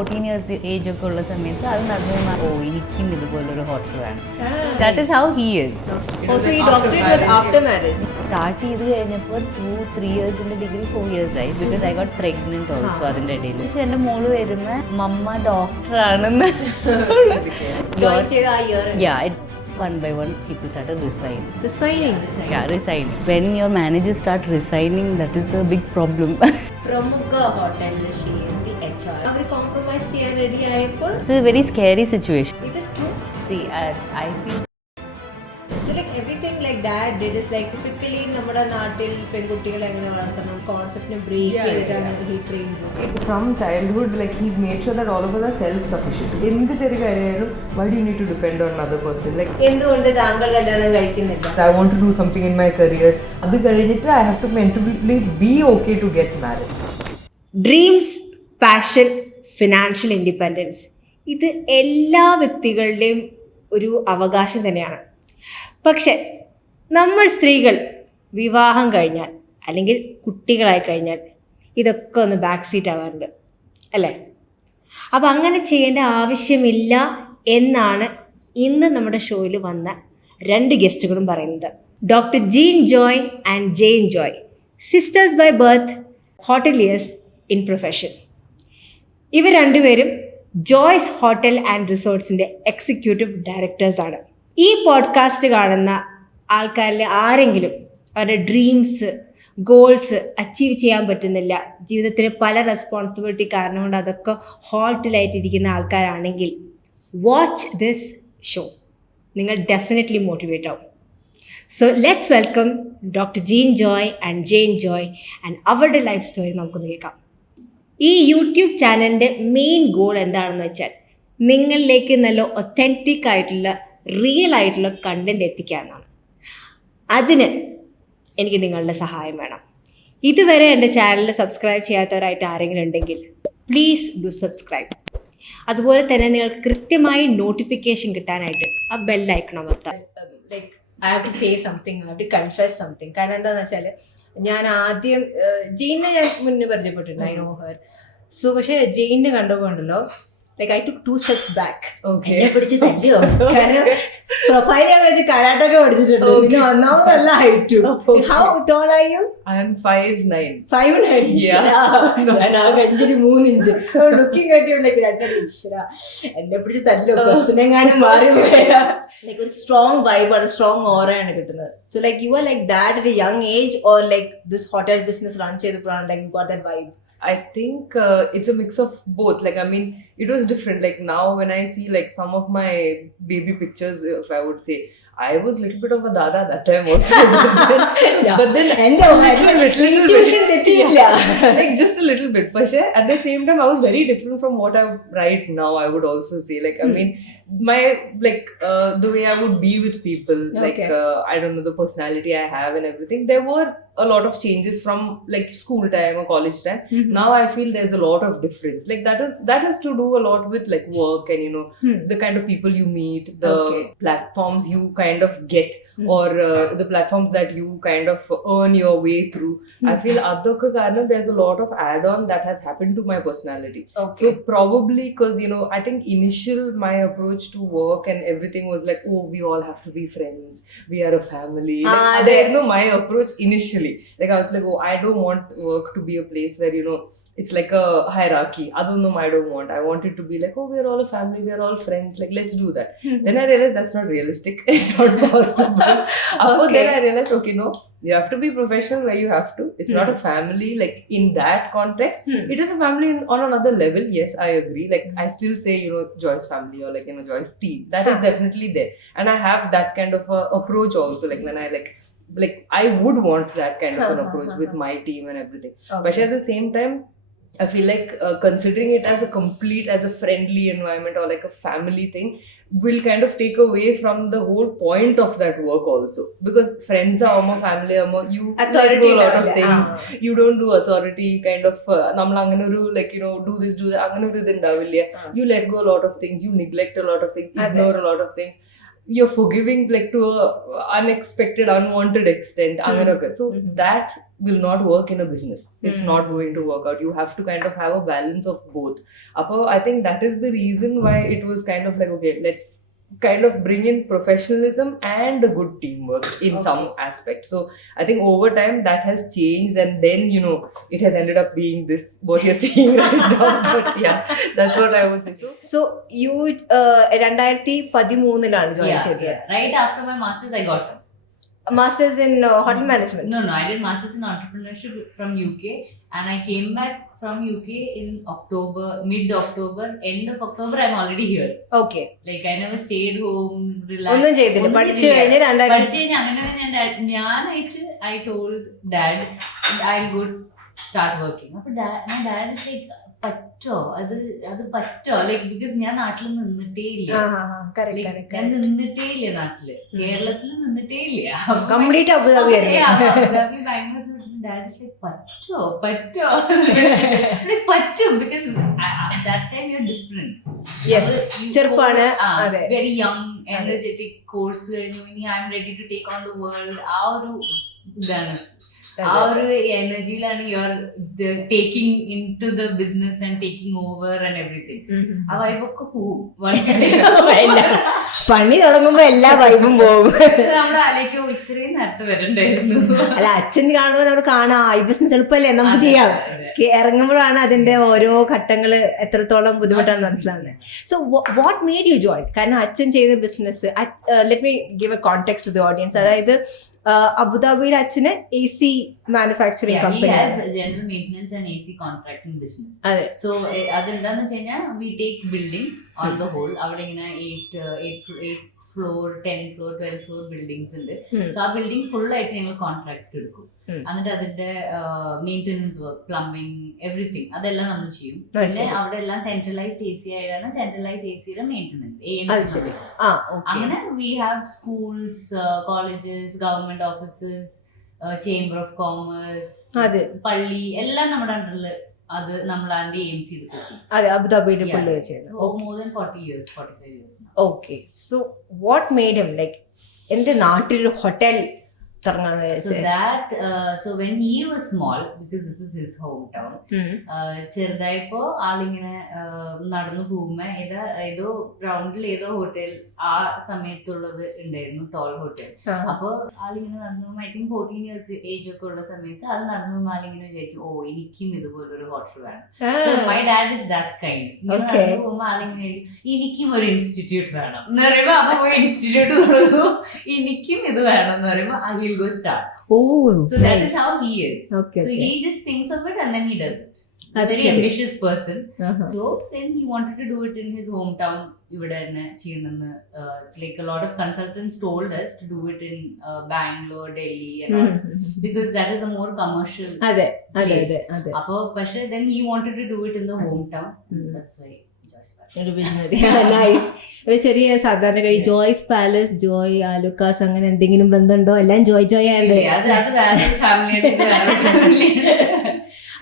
14 years age ഒക്കെ ഉള്ള സമയത്ത് അത് നടന്നു. ഓ എനിക്കും ഇതുപോലൊരു ഹോട്ടൽ വേണം. So that is how he is. Also your doctorate was after marriage. Start ചെയ്ത് കഴിഞ്ഞപ്പോൾ 2-3 yearsന്റെ ഡിഗ്രി 4 years ആയി. Because I got pregnant also അതിൻ്റെ ഇടയിൽ. പക്ഷെ എൻ്റെ മോള് വരുമ്പോൾ മമ്മ ഡോക്ടറാണെന്ന് Join ചെയ്ത ആ year. one by one people started resigning. Resigning? Yeah, resigning. When your managers start resigning, that is a big problem. Pramukha hotel, she is the HR. അവർ compromise ചെയ്യാൻ ready ആയപ്പോൾ It's a very scary situation. is it true? See, I feel So like everything like dad did is like typically നമ്മുടെ നാട്ടിൽ പെൺകുട്ടികളെ എങ്ങനെ വളർത്തണം കോൺസെപ്റ്റിനെ ബ്രേക്ക് ചെയ്തിട്ടാണ് he trained you. From childhood, like he's made sure that all of us are self-sufficient. എന്ത് ചെറിയ കാര്യമായാലും why do you need to depend on another person? Like എന്തുകൊണ്ട് താങ്കൾ കല്യാണം കഴിക്കുന്നില്ല? I want to do something in my career. അത് കഴിഞ്ഞിട്ട് I have to mentally be okay to get married. Dreams, passion, financial independence ഇത് എല്ലാ വ്യക്തികളുടെയും ഒരു അവകാശം തന്നെയാണ്. പക്ഷെ നമ്മൾ സ്ത്രീകൾ വിവാഹം കഴിഞ്ഞാൽ അല്ലെങ്കിൽ കുട്ടികളായി കഴിഞ്ഞാൽ ഇതൊക്കെ ഒന്ന് ബാക്ക് സീറ്റ് ആവാറുണ്ട് അല്ലേ? അപ്പം അങ്ങനെ ചെയ്യേണ്ട ആവശ്യമില്ല എന്നാണ് ഇന്ന് നമ്മുടെ ഷോയിൽ വന്ന 2 ഗസ്റ്റുകളും പറയുന്നത്. Doctor Jean Joy and Jane Joy, sisters by birth, hoteliers in profession. ഇവർ രണ്ടുപേരും ജോയ്സ് ഹോട്ടൽ ആൻഡ് റിസോർട്ട്സിൻ്റെ എക്സിക്യൂട്ടീവ് ഡയറക്ടേഴ്സാണ്. ഈ പോഡ്കാസ്റ്റ് കാണുന്ന ആൾക്കാരിൽ ആരെങ്കിലും അവരുടെ ഡ്രീംസ്, ഗോൾസ് അച്ചീവ് ചെയ്യാൻ പറ്റുന്നില്ല, ജീവിതത്തിൽ പല റെസ്പോൺസിബിലിറ്റി കാരണം കൊണ്ട് അതൊക്കെ ഹോൾട്ടിലായിട്ടിരിക്കുന്ന ആൾക്കാരാണെങ്കിൽ വാച്ച് ദിസ് ഷോ. നിങ്ങൾ ഡെഫിനറ്റ്ലി മോട്ടിവേറ്റ് ആവും. So let's welcome doctor Jean Joy and Jane Joy and അവരുടെ ലൈഫ് സ്റ്റോറി നമുക്കൊന്ന് കേൾക്കാം. ഈ യൂട്യൂബ് ചാനലിൻ്റെ മെയിൻ ഗോൾ എന്താണെന്ന് വെച്ചാൽ നിങ്ങളിലേക്ക് നല്ല ഒത്തൻറ്റിക് ആയിട്ടുള്ള റിയൽ ആയിട്ടുള്ള കണ്ടൻറ് എത്തിക്കുക എന്നാണ്. അതിന് എനിക്ക് നിങ്ങളുടെ സഹായം വേണം. ഇതുവരെ എൻ്റെ ചാനൽ സബ്സ്ക്രൈബ് ചെയ്യാത്തവരായിട്ട് ആരെങ്കിലും ഉണ്ടെങ്കിൽ പ്ലീസ് ഡു സബ്സ്ക്രൈബ്. അതുപോലെ തന്നെ നിങ്ങൾക്ക് കൃത്യമായി നോട്ടിഫിക്കേഷൻ കിട്ടാനായിട്ട് ആ ബെല്ലൈക്കൺ അമർത്താം. Like I have to say something, I have to confess something. കാരണം എന്താണെന്ന് വെച്ചാൽ ഞാൻ ആദ്യം ജെയിനെ ഞാൻ മുന്നേ പരിചയപ്പെട്ടിട്ടുണ്ട്, ഐ നോ ഹെർ. സോ പക്ഷേ ജെയിനെ കണ്ടുകൊണ്ടല്ലോ like I took 2 steps back. Okay. എന്നെ പിടിച്ച് തല്ലോ. കാരണം പ്രൊഫൈൽ ഞാൻ വെച്ച് കരാട്ടൊക്കെ പഠിച്ചിട്ടുണ്ട്. പിന്നെ ഒന്നാമതല്ല height. How tall are you? I am 5'9". 5'9". ഞാൻ ആകെ 5'3" ലുക്കിംഗ് കെട്ടിയുണ്ടെങ്കിൽ 2 എന്നെ പിടിച്ച് തല്ലോ. ക്വസ്റ്റനെങ്ങാനും മാറി പോയാ ലൈക്ക് ഒരു സ്ട്രോങ് വൈബാണ്, സ്ട്രോങ് ഓറയാണ് കിട്ടുന്നത്. So like you are like that at a young age or like this hotel business run ചെയ്തപ്പോഴാണ് like you got that vibe? I think it's a mix of both. Like, I mean, it was different. Like now when I see like some of my baby pictures, if I would say, I was a little bit of a dada that time also. But then intuition like just a little bit. But at the same time, I was very different from what I'm right now, I would also say. Like, I mean, my like the way I would be with people, like I don't know, the personality I have and everything, there were a lot of changes from like school time or college time. Now I feel there's a lot of difference. Like that has to do a lot with like work and you know the kind of people you meet, the platforms you kind of get, or the platforms that you kind of earn your way through. I feel adokka karanam there's a lot of add-on that has happened to my personality. So probably because you know I think initial my approach to work and everything was like, oh, we all have to be friends, we are a family. Like, you know, my approach initially, like I was like, oh, I don't want work to be a place where you know it's like a hierarchy. I don't know, I don't want. I want it to be like, oh, we are all a family, we are all friends, like let's do that. Then I realized that's not realistic. It's not possible. Then I realized, okay, no, you have to be professional where you have to. It's not a family like in that context. It is a family on another level. Yes, I agree. Like I still say, you know, Joy's family or like, you know, Joy's team. That is definitely there. And I have that kind of a approach also. Like when I like I would want that kind of an approach with my team and everything. But at the same time, I feel like considering it as a complete, as a friendly environment or like a family thing will kind of take away from the whole point of that work also. Because friends are more family, you authority do a lot of things. You don't do authority kind of, like, you know, do this, do that. You let go a lot of things, you neglect a lot of things, ignore a lot of things. You're forgiving like to a unexpected, unwanted extent. So that will not work in a business. It's not going to work out. You have to kind of have a balance of both. I think that is the reason why it was kind of like, okay, let's kind of bring in professionalism and a good teamwork in some aspect. So I think over time that has changed, and then it has ended up being this what you're seeing right now. But yeah, that's what I would say. So you 2013 join ചെയ്തത്. Right after my masters I got Masters in hotel management. No, I did masters in entrepreneurship from UK, and I came back from UK in October, mid-October, end of October. I'm already here. Okay. Like I never stayed home, relaxed. ഒന്നും ചെയ്തില്ല, പഠിച്ചു കഴിഞ്ഞ് ഞാനായിട്ട് I told dad I'll go start working. അപ്പോൾ my dad is like, പറ്റോ അത് പറ്റോ, like because ഞാൻ നാട്ടിൽ നിന്നിട്ടേ ഇല്ല, ഞാൻ നിന്നിട്ടേ ഇല്ല നാട്ടില്, കേരളത്തിൽ നിന്നിട്ടേ ഇല്ല, complete Abu Dhabi Bangalore. Dad is like പറ്റോ പറ്റും, because that time you're different. ചെറുപ്പാണ്, very young, energetic കോഴ്സ് കഴിഞ്ഞു, ഇനി I am ready to take on the world. ആ ഒരു ഇതാണ്, ആ ഒരു എനർജിയിലാണ് you are taking into the business and taking over and everything. ആ വൈബൊക്കെ പോവും, പണി തുടങ്ങുമ്പോ എല്ലാ വൈബും പോകും. നമ്മൾ ആലോചിക്കും ഇത്രയും നേരത്തെ വരണ്ടായിരുന്നു. അല്ല, അച്ഛൻ കാണുമ്പോൾ നമ്മൾ കാണാം ഈ ബിസിനസ് എളുപ്പമല്ലേ നമുക്ക് ചെയ്യാം, ഇറങ്ങുമ്പോഴാണ് അതിന്റെ ഓരോ ഘട്ടങ്ങൾ എത്രത്തോളം ബുദ്ധിമുട്ടാണ് മനസ്സിലാവുന്നത്. So what made you join? കാരണം അച്ഛൻ ചെയ്ത business, let me give a context to the audience. അതായത് അബുദാബിയിൽ അച്ഛന് AC manufacturing company, general maintenance and AC contracting business. So അതെന്താന്ന് വെച്ച് കഴിഞ്ഞാൽ we take buildings on the whole. അവിടെ ഇങ്ങനെ 8 ഫ്ലോർ 10 ഫ്ലോർ 12 ഫ്ലോർ ബിൽഡിംഗ്സ് ഉണ്ട്. സോ ആ ബിൽഡിംഗ് ഫുൾ ആയിട്ട് ഞങ്ങൾ കോൺട്രാക്ട് എടുക്കും. എന്നിട്ട് അതിന്റെ മെയിൻ്റനൻസ് വർക്ക്, പ്ലംബിംഗ്, എവറിത്തിങ് അതെല്ലാം നമ്മൾ ചെയ്യും. പിന്നെ അവിടെ എല്ലാം സെൻട്രലൈസ്ഡ് AC ആയ കാരണം സെൻട്രലൈസ്ഡ് ACയുടെ മെയിൻ്റനൻസ് അങ്ങനെ. We have schools, colleges, government offices, chamber of commerce, പള്ളി, എല്ലാം നമ്മുടെ അണ്ടറില്. അത് നമ്മൾ അതിന്റെ AMC എടുത്ത് ചെയ്യും. അബുദാബിയിൽ more than 40 years, 45 years now. Okay, so what made him like എന്റെ നാട്ടിലൊരു hotel So when he was small, because this is his hometown, ചെറുതായപ്പോ ആളിങ്ങനെ നടന്നു പോകുമ്പോ ഏതോ ഗ്രൗണ്ടിൽ ഏതോ ഹോട്ടൽ ആ സമയത്തുള്ളത് ഉണ്ടായിരുന്നു, ടോൾ ഹോട്ടൽ. അപ്പൊ ആളിങ്ങനെ നടന്നു പോകുമ്പോ I think 14 years ഏജ് ഒക്കെ ഉള്ള സമയത്ത് ആൾ നടന്നു പോകുമ്പോ ആളിങ്ങനെ വിചാരിക്കും, ഓ എനിക്കും ഇതുപോലൊരു ഹോട്ടൽ വേണം. So my dad is that kind. നടന്നു പോകുമ്പോ ആളിങ്ങനെ എനിക്കും ഒരു ഇൻസ്റ്റിറ്റ്യൂട്ട് വേണം എന്ന് പറയുമ്പോ അപ്പൊ പോയി ഇൻസ്റ്റിറ്റ്യൂട്ട് തുടങ്ങുന്നു, എനിക്കും ഇത് വേണം എന്ന് പറയുമ്പോ he'll go start. So that is how he is. So he just thinks of it and then he does it. Very ambitious person. So then he wanted to do it in his hometown. It's like a lot of consultants told us to do it in Bangalore, Delhi and all, because that is a more commercial place. Then he wanted to do it in the hometown. That's why ചെറിയ സാധാരണ ജോയ്സ് പാലസ്, ജോയ് ആലുക്കാസ് അങ്ങനെ എന്തെങ്കിലും ബന്ധമുണ്ടോ? എല്ലാം joy ആയല്ലേ?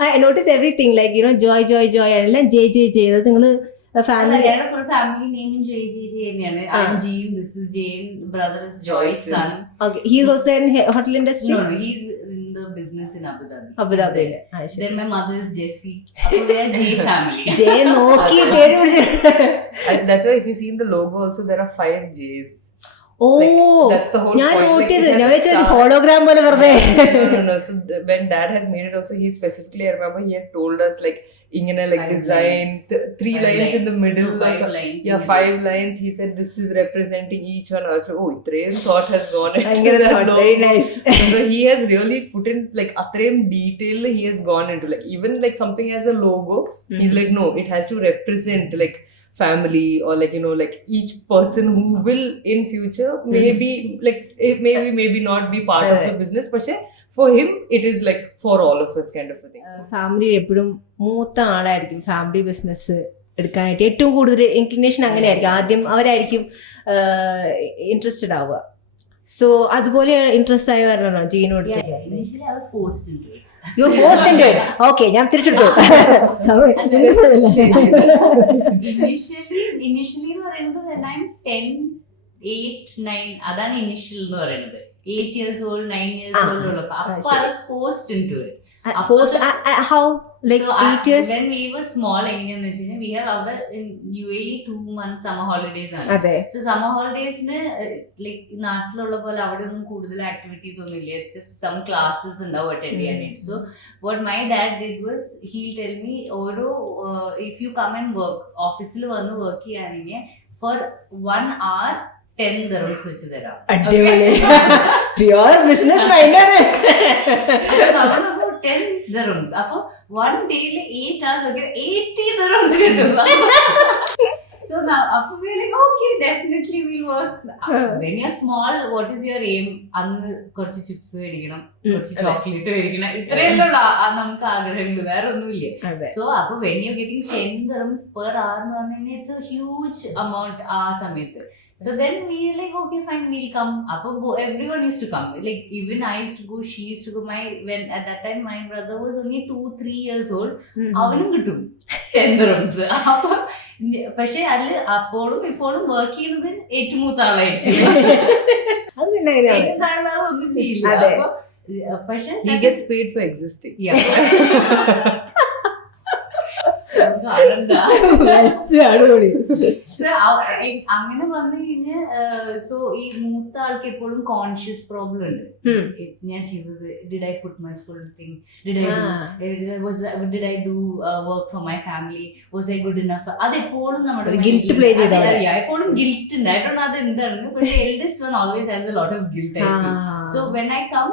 I notice everything like joy എല്ലാം J അത് നിങ്ങള് family name in JJ തന്നെയാണ്. I'm Jean, this is Jane, brother is Joy's son. Okay, he is also in hotel industry? No, he's in the business in Abu Dhabi. Then my mother is Jessie. We are J family. J നോക്കി That's why if you see in the logo also there are 5 J's. ഞാൻ നോട്ട് ചെയ്ത് ഞാൻ വെച്ചൊരു ഹോളോഗ്രാം പോലെ വെറുതെ. No. So when dad had made it also, he specifically, I remember he had told us like ingana like design 3 lines in the middle, 5 lines. He said this is representing each one. I was like, oh, itrem thought has gone into that. Very nice. So he has really put in like atrem detail he has gone into, like even like something as a logo, he's like no, it has to represent like family, or like like each person who will in future maybe like maybe not be part of the business, but for him it is like for all of us kind of a thing. Family എപ്പോഴും മൂത്ത ആളായിരിക്കും family business എടുക്കാനായിട്ട് ഏറ്റവും കൂടുതൽ ഇൻക്ലിനേഷൻ അങ്ങനെയായിരിക്കും. ആദ്യം അവരായിരിക്കും ഇൻട്രസ്റ്റഡ് ആവുക. സോ അതുപോലെ ഇൻട്രസ്റ്റ് ആയി വരണോ ജീനോട്? You forced into it. Okay, ഞാൻ തിരിച്ചെടുത്തു. Initially എന്ന് പറയുന്നത് when I'm 10, 8, 9 അതാണ് ഇനിഷ്യൽ എന്ന് പറയുന്നത്. 8 years old, 9 years old ഉള്ളപ്പോ അപ്പൊ I was forced into it. How like So 8 years? when we were small, എങ്ങനെയാന്ന് വെച്ച് കഴിഞ്ഞാൽ we have അവിടെ in UAE 2 months summer holidays ആണ്. അതെ. So summer holidays like നാട്ടിലുള്ള പോലെ അവിടെ ഒന്നും കൂടുതൽ ആക്ടിവിറ്റീസ് ഒന്നും ഇല്ല. It's just some classes ഉണ്ടാവും attend ചെയ്യാനായിട്ട്. So what my dad did was he'll tell me ഓരോ if you come and work ഓഫീസിൽ വന്ന് വർക്ക് ചെയ്യുകയാണെങ്കിൽ for 1 hour 10 dirhams വെച്ച് തരാം. അടിപൊളി. പ്യുവർ ബിസിനസ് മൈൻഡാണ്. 10 dirhams. അപ്പൊ 1 day 8 hours ഒക്കെ 80 dirhams കിട്ടും. So now after we like okay, definitely we'll work. When you're small, what is your aim? അന്ന് കുറച്ച് ചിപ്സ് മേടിക്കണം, കുറച്ച് ചോക്ലേറ്റ് മേടിക്കണം, ഇത്രയല്ലോ നമുക്ക് ആഗ്രഹങ്ങൾ, വേറെ ഒന്നുമില്ല. സോ അപ്പൊ when you're getting 10 dirhams per hour എന്ന് പറഞ്ഞു കഴിഞ്ഞാൽ it's a huge amount ആ സമയത്ത്. So then we like okay fine, we'll come. Appo everyone used to come. Like even I used to go, she used to go. When at that time my brother was only 2-3 years old. Avanum kittum 10 dirhams. Appo പക്ഷെ അതിൽ അപ്പോഴും ഇപ്പോഴും വർക്ക് ചെയ്യുന്നത് ഏറ്റവും മൂത്ത ആളായിരിക്കും. അത് പിന്നെ ഏറ്റവും താഴെ ഒന്നും ചെയ്യില്ല. അപ്പൊ പക്ഷെ he gets paid for existing. അങ്ങനെ വന്നു കഴിഞ്ഞാൽ സോ ഈ മൂത്ത ആൾക്ക് എപ്പോഴും കോൺഷ്യസ് പ്രോബ്ലം ഉണ്ട്. ഞാൻ ചെയ്തത് did I put my full thing, did I do work for my family, was I good enough, അതെപ്പോഴും നമ്മുടെ എപ്പോഴും ഗിൽറ്റ് ഉണ്ട്. ഐ ഡോണ്ട് നോ അത് എന്താണെന്ന്. പക്ഷെ eldest one always has a lot of guilt. So when I come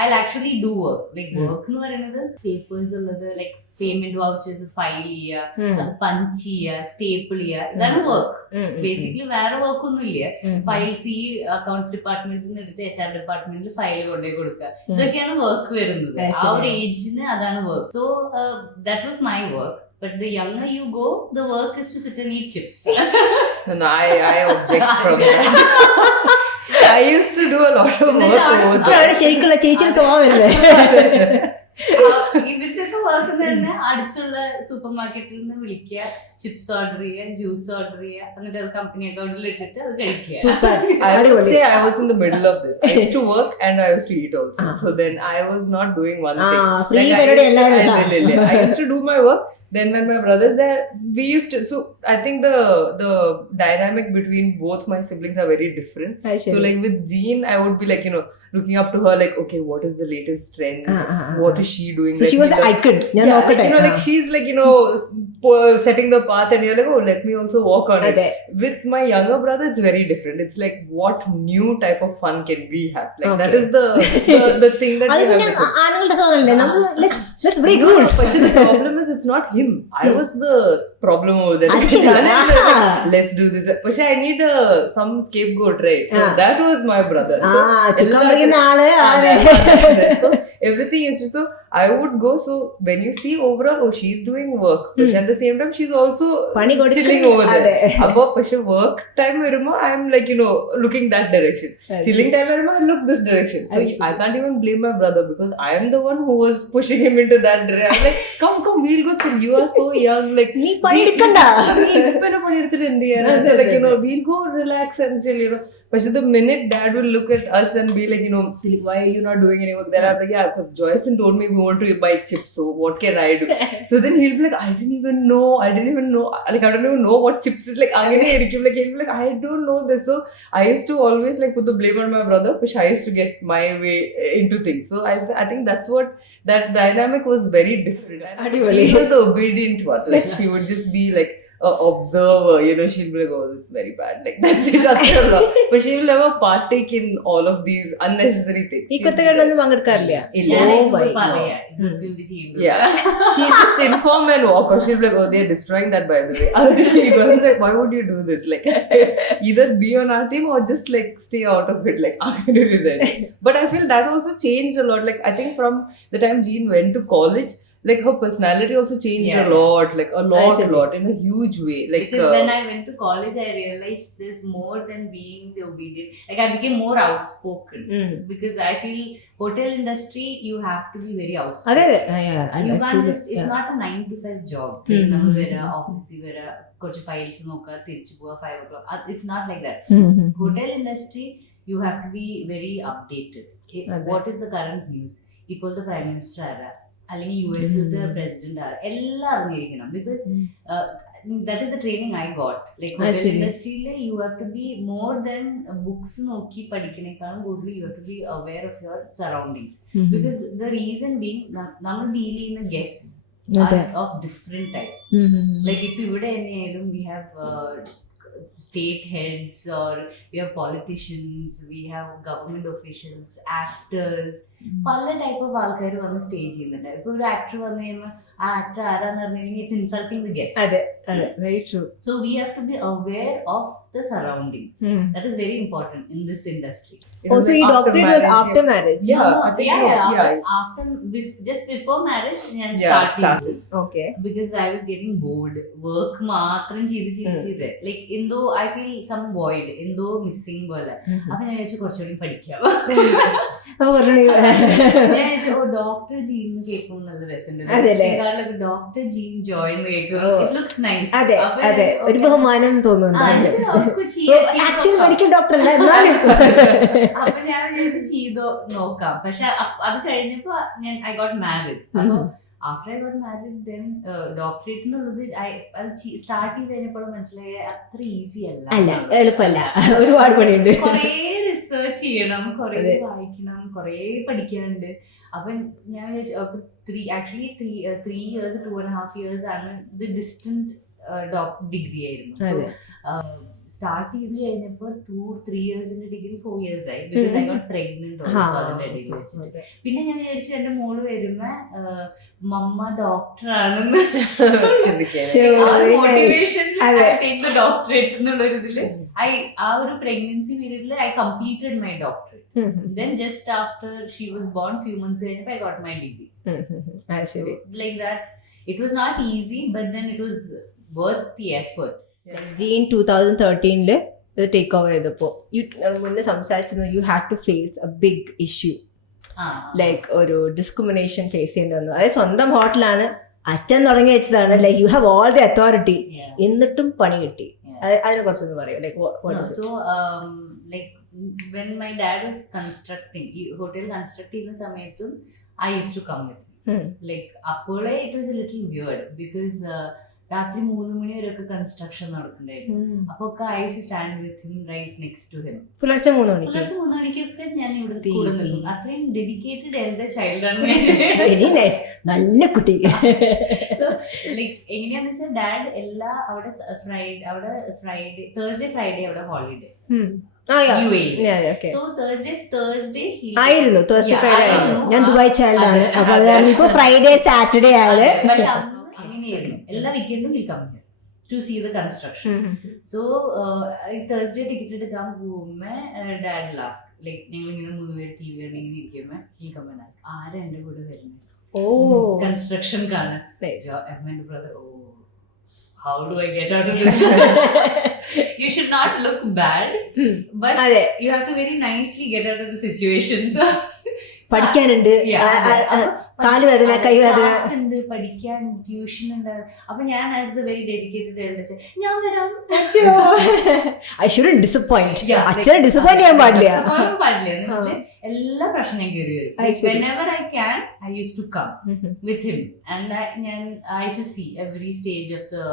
I'll actually do work. Like work എന്ന് പറയുന്നത് പേപ്പേഴ്സ് ഉള്ളത്, ലൈക് പേയ്മെന്റ് വൗച്ചേഴ്സ് ഫയൽ ചെയ്യുക, അത് പഞ്ച് ചെയ്യുക, സ്റ്റേപ്പിൾ ചെയ്യുക, ഇതാണ് വർക്ക്. ബേസിക്കലി വേറെ വർക്ക് ഒന്നും ഇല്ല. ഫയൽസ് ഈ അക്കൗണ്ട്സ് ഡിപ്പാർട്ട്മെന്റിൽ നിന്ന് എടുത്ത് HR ഡിപ്പാർട്ട്മെന്റിൽ ഫയൽ കൊണ്ടുപോയി കൊടുക്കുക, ഇതൊക്കെയാണ് വർക്ക് വരുന്നത്. ആ ഒരു ഏജിന് അതാണ് work. So that was my work. But the younger you go, the work is to sit and eat chips. No, I object from that. I used to do a lot of work. ശരിക്കുള്ള ചേച്ചിയുടെ സ്വഭാവമല്ലേ? ഇവരുടെയൊക്കെ വർക്ക് തന്നെ അടുത്തുള്ള സൂപ്പർ മാർക്കറ്റിൽ നിന്ന് വിളിക്കുക, chips order ചെയ്യുക, ജ്യൂസ് ഓർഡർ ചെയ്യുക, എന്നിട്ട് അത് കമ്പനി അക്കൗണ്ടിൽ ഇട്ടിട്ട് അത് കഴിക്കുക. I would say I was in the middle of this. I used to work and I used to eat also. So then I was not doing one thing. Free I used to do my work. Then when my brothers there, we used to. So I think the dynamic between both my siblings are very different. So like with Jean, I would be like looking up to her like, okay, what is the latest trend? What is she doing? So she was an icon. Like she's like setting the path, and you're like, oh, let me also walk on it. With my younger brother, it's very different. It's like, what new type of fun can we have? Like that is the thing that we have. Let's break rules. But the problem is, it's not him. I was the problem over there. Let's do this. But I need some scapegoat, right? So that was my brother. So everything is just, so I would go. So when you see overall, oh, she's doing work, but at the same time she's also chilling over there. Above work time varumo, I'm like looking that direction. Chilling time varumo, I look this direction. So I can't even blame my brother, because I am the one who was pushing him into that direction. I'm like, come, we'll go chill. You are so young. Like nee panikkanda. Like we'll go relax and chill. But the minute dad will look at us and be like, why are you not doing any work? Then I'm like, yeah, because Joyce told me we want to buy chips, so what can I do? So then he'll be like, I didn't even know. Like, I don't even know what chips is. Like, he'll be like, I don't know this. So I used to always like put the blame on my brother, which I used to get my way into things. So I think that's what, that dynamic was very different. She was the obedient one. Like, she would just be like, observer, she'll be like, oh, this is very bad. Like, that's it. But she will never partake in all of these unnecessary things. ഈ കൊത്തകളിലൊന്നും പങ്കെടുക്കാറില്ല. Yeah. She'll just inform and walk, or she'll be like, oh, they're destroying that, by the way. She goes like, why would you do this? Like, either be on our team or just like stay out of it. Like, but I feel that also changed a lot. Like, I think from the time Jean went to college, like her personality also changed a lot, like a lot in a huge way. Like, because when I went to college, I realized there's more than being the obedient. Like, I became more outspoken because I feel hotel industry, you have to be very outspoken. You can't just, it's not a 9 to 5 job. നമ്മൾ വരാ ഓഫീസിൽ വരാ കുറച്ച് ഫയൽസ് നോക്കുക തിരിച്ചു പോവാ 5 o'clock. It's not like that. Hotel industry, you have to be very updated. What is the current news? ഇപ്പോഴത്തെ prime minister ആരാ, അല്ലെങ്കിൽ US പ്രസിഡന്റ് ആരാ, എല്ലാം അറിഞ്ഞിരിക്കണം. Because that is the training I got. Like hotel industry you have to be more than books നോക്കി പഠിക്കണേക്കാളും കൂടുതൽ you have to be aware of your surroundings. Because the reason being നമ്മൾ ഡീൽ ചെയ്യുന്ന guests are of different type. Like ഇപ്പൊ ഇവിടെ തന്നെയായാലും we have state heads, or we have politicians, we have government officials, actors, പല type of ആൾക്കാർ വന്ന് സ്റ്റേ ചെയ്യുന്നുണ്ട്. ഇപ്പൊ ഒരു ആക്ടർ വന്നു കഴിയുമ്പോൾ ആ ആക്ടർ ആരാന്ന് പറഞ്ഞില്ലെങ്കിൽ ഇറ്റ്സ് ഇൻസൾട്ടിങ് ദി ഗസ്റ്റ്. അതെ അതെ, very true. So we have to be aware of the surroundings. That is very important in this industry. Also your doctorate was after marriage? After just before marriage ഞാൻ start ചെയ്തു. Okay. Because I was getting bored. Work മാത്രം ചെയ്ത് like എന്തോ I feel some void, എന്തോ missing പോലെ. അപ്പൊ ഞാൻ വിചാരിച്ചു കുറച്ചുകൂടി പഠിക്കാം. ഡോക്ടർ ജീൻ കേൾക്കും നല്ല രസമുണ്ട്. ഡോക്ടർ ജീൻ ജോയ് എന്ന് കേൾക്കും. It looks nice. അതെ അതെ, ഒരു ബഹുമാനം തോന്നുന്നുണ്ട്. മെഡിക്കൽ ഡോക്ടർ അല്ല എന്നാലും. അപ്പൊ ഞാൻ വിചാരിച്ചു ചെയ്തോ നോക്കാം. പക്ഷെ അത് കഴിഞ്ഞപ്പോ ഞാൻ I got married. അപ്പൊ after I got married then doctorate എന്നുള്ളത് അത് സ്റ്റാർട്ട് ചെയ്ത് കഴിഞ്ഞപ്പോഴും മനസ്സിലായ അത്ര ഈസി അല്ല, എളുപ്പമല്ല, ഒരുപാട് പണിയുണ്ട്. കുറേ റിസർച്ച് ചെയ്യണം, കുറേ വായിക്കണം, കുറേ പഠിക്കാനുണ്ട്. അപ്പൊ ഞാൻ വിചാരിച്ചു 3 years 2.5 years ആണ് ഇത് ഡിസ്റ്റന്റ് ഡിഗ്രി ആയിരുന്നു. സ്റ്റാർട്ട് ചെയ്ത് കഴിഞ്ഞപ്പോൾ 2-3 yearsന്റെ ഡിഗ്രി 4 years ആയി. Because I got pregnant also അതിന്റെ ഇടയിൽ വെച്ചിട്ട്. പിന്നെ ഞാൻ വിചാരിച്ചു എന്റെ മോള് വരുമ്പോ മമ്മ ഡോക്ടർ ആണെന്ന് മോട്ടിവേഷൻ ഡോക്ടറേറ്റ് എന്നുള്ള ഒരു ഇതില് ആ ഒരു പ്രഗ്നൻസി പീരീഡില് I completed my doctorate. Then just after she was born few months കഴിഞ്ഞപ്പോൾ I got my degree. Like that it was not easy, but then it was worth the effort. Jean 2013 ഇത് take over ചെയ്തപ്പോ മുന്നേ സംസാരിച്ചിരുന്നു you have to face a big issue, like ഒരു discrimination face ചെയ്യേണ്ടി വന്നു. അതായത് സ്വന്തം ഹോട്ടലാണ്, അച്ഛൻ തുടങ്ങി വെച്ചതാണ്, like you have all the authority, എന്നിട്ടും പണി കിട്ടി. അതിനെ കുറിച്ചൊന്ന് പറയൂ. Like when my dad was constructing hotel construct ചെയ്യുന്ന സമയത്തും I used to come with him. Like അപ്പോഴേ it was a little weird because രാത്രി 3 മണി വരെയൊക്കെ കൺസ്ട്രക്ഷൻ നടക്കണ്ടായിരുന്നു. അപ്പൊ I used to stand with him right next to him. പുലർച്ചെ 3 മണിക്കൊക്കെ ഞാൻ ഇവിടെ കൂടെ നിൽക്കും. അത്രയും ഡെഡിക്കേറ്റഡ് എന്റെ ചൈൽഡ് ആണ്. വെരി നൈസ്, നല്ല കുട്ടി. സോ ലൈക്ക് എങ്ങനെയാന്ന് വെച്ചാൽ ഡാഡ് എല്ലാ അവിടെ ഫ്രൈഡേ തേഴ്സ്ഡേ ഫ്രൈഡേ അവിടെ ഹോളിഡേ. So Thursday ആയിരുന്നു, തേഴ്സ്ഡേ ഫ്രൈഡേ ആയിരുന്നു. ഞാൻ ദുബായ് ചൈൽഡ് ആണ്, അപ്പൊ അത് കാരണം ഇപ്പൊ ഫ്രൈഡേ സാറ്റർഡേ ആണ്. പക്ഷെ അങ്ങനെയായിരുന്നു, എല്ലാ വീക്കെൻഡും will come here to see the construction. So Thursday ticket എടുക്കാൻ പോകുമ്പോ ഡാഡ് ലാസ്റ്റ് ലൈക്ക് ഞങ്ങൾ ഇങ്ങനെ 3 പേര് TV കണ്ട് ഇങ്ങനെ ഇരിക്കുമ്പോ ഹിൽ കം ആൻഡ് ആസ്ക് ആരാ എന്റെ കൂടെ വരുന്നത് കൺസ്ട്രക്ഷൻ കാണാൻ. എന്റെ brother, how do I get out of this? You should not look bad, but you have to very nicely get out of the situation. So പഠിക്കാനുണ്ട്, കാലുവേദന, കൈവേദന ഉണ്ട്, പഠിക്കാൻ ട്യൂഷൻ ഉണ്ട്. അപ്പൊ ഞാൻ as the very dedicated elder ഞാൻ വരാം. I shouldn't disappoint. അച്ഛനെ ഡിസപ്പോയിന്റ് ചെയ്യാൻ പാടില്ല. എന്നിട്ട് എല്ലാ പ്രശ്നം ഞാൻ കയറി വരും. Whenever I can, I used to come with him and I used to see every stage of the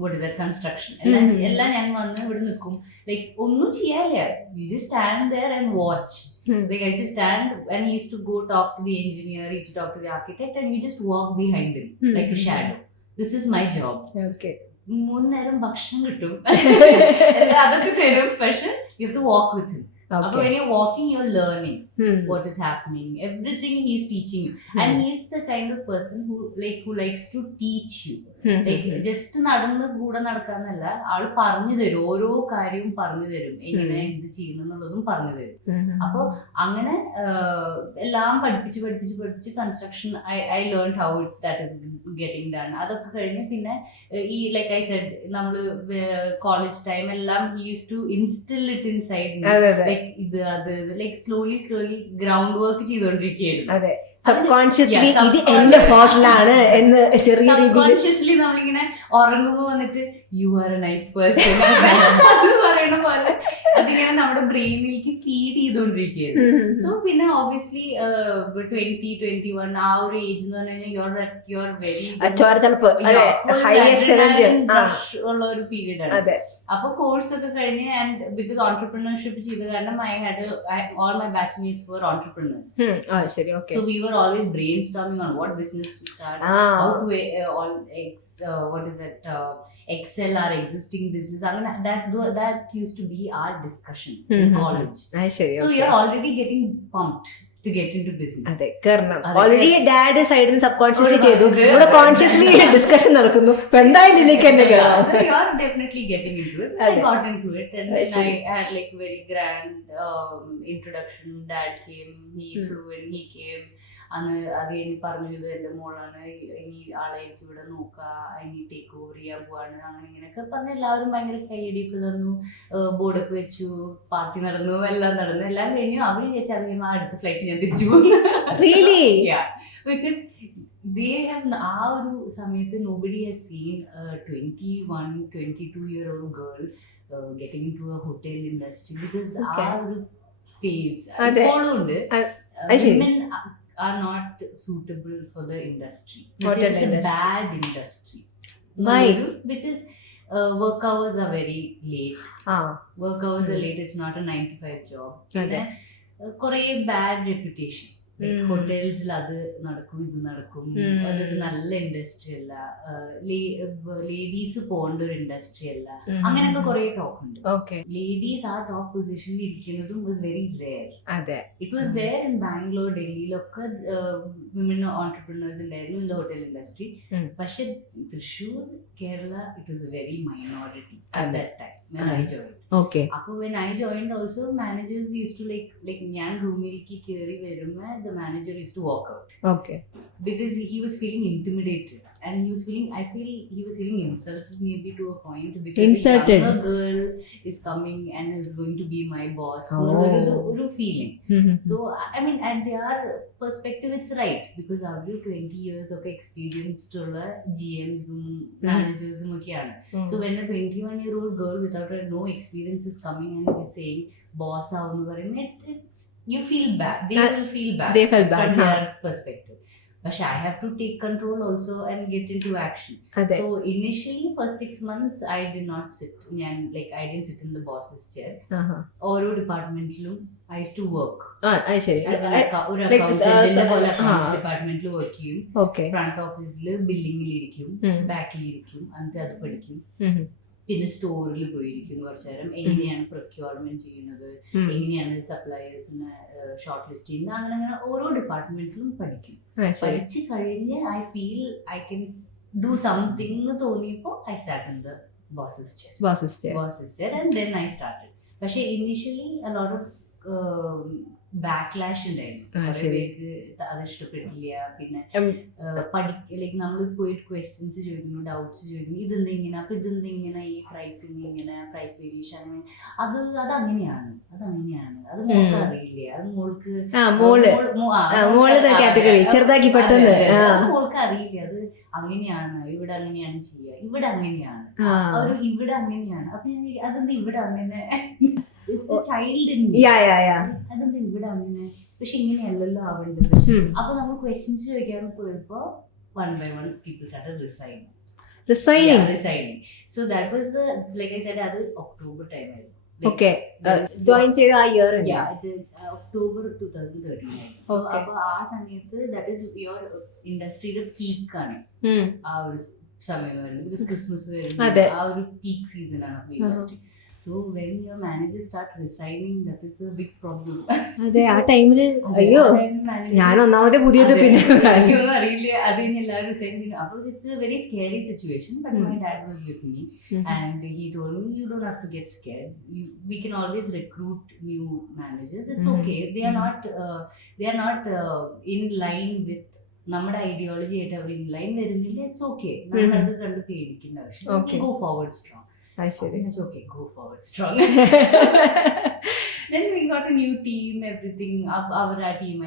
what is that construction. എല്ലാം ഞാൻ വന്ന് ഇവിടെ നിൽക്കും. ലൈക്ക് ഒന്നും ചെയ്യാനില്ല, you just stand there and watch. Like I used to stand and he used to go talk to the engineer, he used to talk to the architect, and you just walk behind him like a shadow. This is my job. Okay. 3 നേരം ഭക്ഷണം കിട്ടും, അതൊക്കെ തരും, പക്ഷെ you have to walk with him. Okay. When you're walking, you're learning what is happening. Everything he's teaching you, and he's the kind of person who likes to teach you. Like just നടന്ന് കൂടെ നടക്കാന്നല്ല, ആള് പറഞ്ഞു തരും, ഓരോ കാര്യവും പറഞ്ഞു തരും, എങ്ങനെ എന്ത് ചെയ്യണം എന്നുള്ളതും പറഞ്ഞു തരും. അപ്പൊ അങ്ങനെ എല്ലാം പഠിപ്പിച്ച് construction I learned how that is getting done. അതൊക്കെ കഴിഞ്ഞ് പിന്നെ ഈ ലൈക്ക് I said നമ്മള് കോളേജ് ടൈം എല്ലാം he used to instill it inside me. Like ഇത് അത് ലൈക്ക് സ്ലോലി ഗ്രൗണ്ട് വർക്ക് ചെയ്തോണ്ടിരിക്കുകയായിരുന്നു. സബ്കോൺഷ്യസ്ലി ഇത് എന്റെ ഹോട്ടലാണ് എന്ന് ചെറിയ രീതിയിൽ സബ്കോൺഷ്യസ്ലി നമ്മളിങ്ങനെ ഉറങ്ങുമ്പോ വന്നിട്ട് you are A nice person അത് പറയണ പോലെ അതിങ്ങനെ നമ്മുടെ ബ്രെയിനിലേക്ക് ഫീഡ് ചെയ്തോണ്ടിരിക്കുകയായിരുന്നു. സോ പിന്നെ ഓബിയസ്ലി 20-21 ആ ഒരു ഏജ് എന്ന് പറഞ്ഞു കഴിഞ്ഞാൽ യുവർ വെരി ഉള്ള ഒരു പീരീഡ് ആണ്. അപ്പൊ കോഴ്സ് ഒക്കെ കഴിഞ്ഞ് ആൻഡ് ബിക്കോസ് ഓൺടർപ്രണർഷിപ്പ് ചെയ്ത കാരണം all my batchmates were entrepreneurs. So we were always brainstorming on what business to start, how to what is that excel our existing business. I mean that used to be our discussions in college. So you're already getting pumped to get into business. അതെ, കാരണം already dad സൈഡിൽ സബ്കോൺഷ്യസ്ലി ചെയ്തു, ഇവിടെ consciously discussion നടക്കുന്നു. എന്തായാലും ഇതിലേക്ക് തന്നെ കയറാം. So you are definitely getting into it. I got into it and then I had like very grand introduction. Dad came, he flew in, he came. അന്ന് അത് കഴിഞ്ഞ് പറഞ്ഞു, ഇത് എൻ്റെ മോളാണ്, ഇനി ആളെ എനിക്ക് ഇവിടെ നോക്കുക, ഇനി ടേക്ക് ഓവർ ചെയ്യാൻ പോവാണ്, അങ്ങനെ ഇങ്ങനെയൊക്കെ പറഞ്ഞ് എല്ലാവരും ഭയങ്കര കൈയടിയൊക്കെ തന്നു, ബോർഡൊക്കെ വെച്ചു, പാർട്ടി നടന്നു, എല്ലാം നടന്നു. എല്ലാം കഴിഞ്ഞു. അവർ വിചാരിച്ചു അത് കഴിയുമ്പോൾ അടുത്ത ഫ്ലൈറ്റ് ഞാൻ തിരിച്ചു പോകുന്നു. ബിക്കോസ് they have ആ ഒരു സമയത്ത് nobody has seen a 21-22-year-old girl getting into a hotel industry because ആ ഒരു ഫേസ് ഇപ്പോഴും ഉണ്ട്. Women are not suitable for the industry. It's a bad industry. Why? Because work hours are very late. Work hours are late. It's not a 9-to-5 job. Kore bad reputation. ഹോട്ടൽസിൽ അത് നടക്കും, ഇത് നടക്കും, അതൊരു നല്ല ഇൻഡസ്ട്രി അല്ല, ലേഡീസ് പോകേണ്ട ഒരു ഇൻഡസ്ട്രി അല്ല, അങ്ങനെയൊക്കെ കുറെ ടോക്ക് ഉണ്ട്. ലേഡീസ് ആ ടോപ്പ് പൊസിഷനിൽ ഇരിക്കുന്നതും was very rare. It was there in Bangalore, ഡൽഹിയിലൊക്കെ വിമൻ ഓൺടർപ്രണേഴ്സ് ഉണ്ടായിരുന്നു ഇൻ ദ ഹോട്ടൽ ഇൻഡസ്ട്രി. പക്ഷെ Thrissur, Kerala, it was very minority at that time when I joined. അപ്പൊ when I joined also managers used to like ഞാൻ റൂമിലേക്ക് കയറി വരുമ്പോ the manager used to walk out because he was feeling intimidated and he was feeling insulted maybe to a point because a younger girl is coming and is going to be my boss. ഒരു feeling. So I mean at their perspective it's right because അവര് 20 years ഒക്കെ experienced ഉള്ള GMs ഉം managers ഉം ഒക്കെയാണ്. So when a 21-year-old girl without no experience is coming and is saying boss ആവുന്നു പറയുമ്പോൾ you feel bad. They will feel bad. They felt bad from their perspective. But I have to take control also and get into action. So initially for 6 months I did not sit. I didn't sit in the boss's chair. Oru departmentilum I used to work. As an accountant പോലെ accounts departmentil work ചെയ്യും. Front office ൽ billing ൽ ഇരിക്കും, back ൽ ഇരിക്കും, എന്നിട്ട് അത് പഠിക്കും. പിന്നെ സ്റ്റോറിൽ പോയിരിക്കും കുറച്ചു നേരം, എങ്ങനെയാണ് പ്രൊക്യൂർമെന്റ് ചെയ്യുന്നത്, എങ്ങനെയാണ് സപ്ലയേഴ്സിനെ ഷോർട്ട് ലിസ്റ്റ് ചെയ്യുന്നത്, അങ്ങനെ ഓരോ ഡിപ്പാർട്ട്മെന്റിലും പഠിക്കും. പഠിച്ചു കഴിഞ്ഞ് I feel I can do something എന്ന് തോന്നിയപ്പോൾ I sat in the boss's chair and then I started. പക്ഷെ initially a lot of backlash ഉണ്ടായിരുന്നു. കുറെ പേർക്ക് അത് ഇഷ്ടപ്പെട്ടില്ല. പിന്നെ ലൈക്ക് നമ്മൾ പോയിട്ട് ക്വസ്റ്റ്യൻസ് ചോദിക്കുന്നു, ഡൗട്ട്സ് ചോദിക്കുന്നു, ഇതെന്താ ഇങ്ങനെ, അപ്പൊ ഇതെന്താ ഇങ്ങനെ, ഈ പ്രൈസിങ് ഇങ്ങനെ, പ്രൈസ് വേരിയേഷൻ അങ്ങനെ, അത് അങ്ങനെയാണ്, അത് മോൾക്ക് അറിയില്ല, അത് മോൾക്ക് അറിയില്ല, അത് അങ്ങനെയാണ്, ഇവിടെ അങ്ങനെയാണ് ചെയ്യുക, ഇവിടെ അങ്ങനെയാണ്, ഇവിടെ അങ്ങനെയാണ്. അപ്പൊ ഞാൻ അതെന്താ ഇവിടെ അങ്ങനെ, ചൈൽഡ് അതെന്താ ഇവിടെ അങ്ങനെ, പക്ഷെ ഇങ്ങനെയല്ലല്ലോ ആവേണ്ടത്. അപ്പൊ നമ്മൾ ക്വസ്റ്റ്യൻസ് ചോദിക്കാൻ പോയപ്പോ one by one people started resigning. So that was the, like I said, അത് ഒക്ടോബർ ടൈം ആയിരുന്നു. ജോയിൻ ചെയ്ത ആ ഇയർ ഒക്ടോബർ 2013 ആയിരുന്നു. സോ അപ്പൊ ആ സമയത്ത് ദാറ്റ് ഈസ് യുവർ ഇൻഡസ്ട്രിയുടെ പീക്കാണ് ആ ഒരു സമയം വരുന്നത്. ബിക്കോസ് ക്രിസ്മസ് വരുന്നത് ആ ഒരു പീക്ക് സീസൺ ആണ് of industry. So when your managers start resigning, that is a big problem. അതെ, ആ ടൈമില് അയ്യോ ഞാൻ ഒന്നാമത്തെ പുതിയത് പിന്നെ എനിക്കൊന്നും അറിയില്ല, അത് ഇനി എല്ലാവരും റിസൈൻ ചെയ്യുന്നു. അപ്പോൾ it's a very scary situation. But my dad was with me and he told me you don't have to get scared, we can always recruit new managers, it's okay, they are not in line with നമ്മുടെ ideology ആയിട്ട് അവർ in line വരുന്നില്ല, it's okay, നമ്മൾ അത് കണ്ട് പേടിക്കേണ്ട ആവശ്യം, go forward strong. Okay, go forward strong. Then we got a new team, everything. Our team,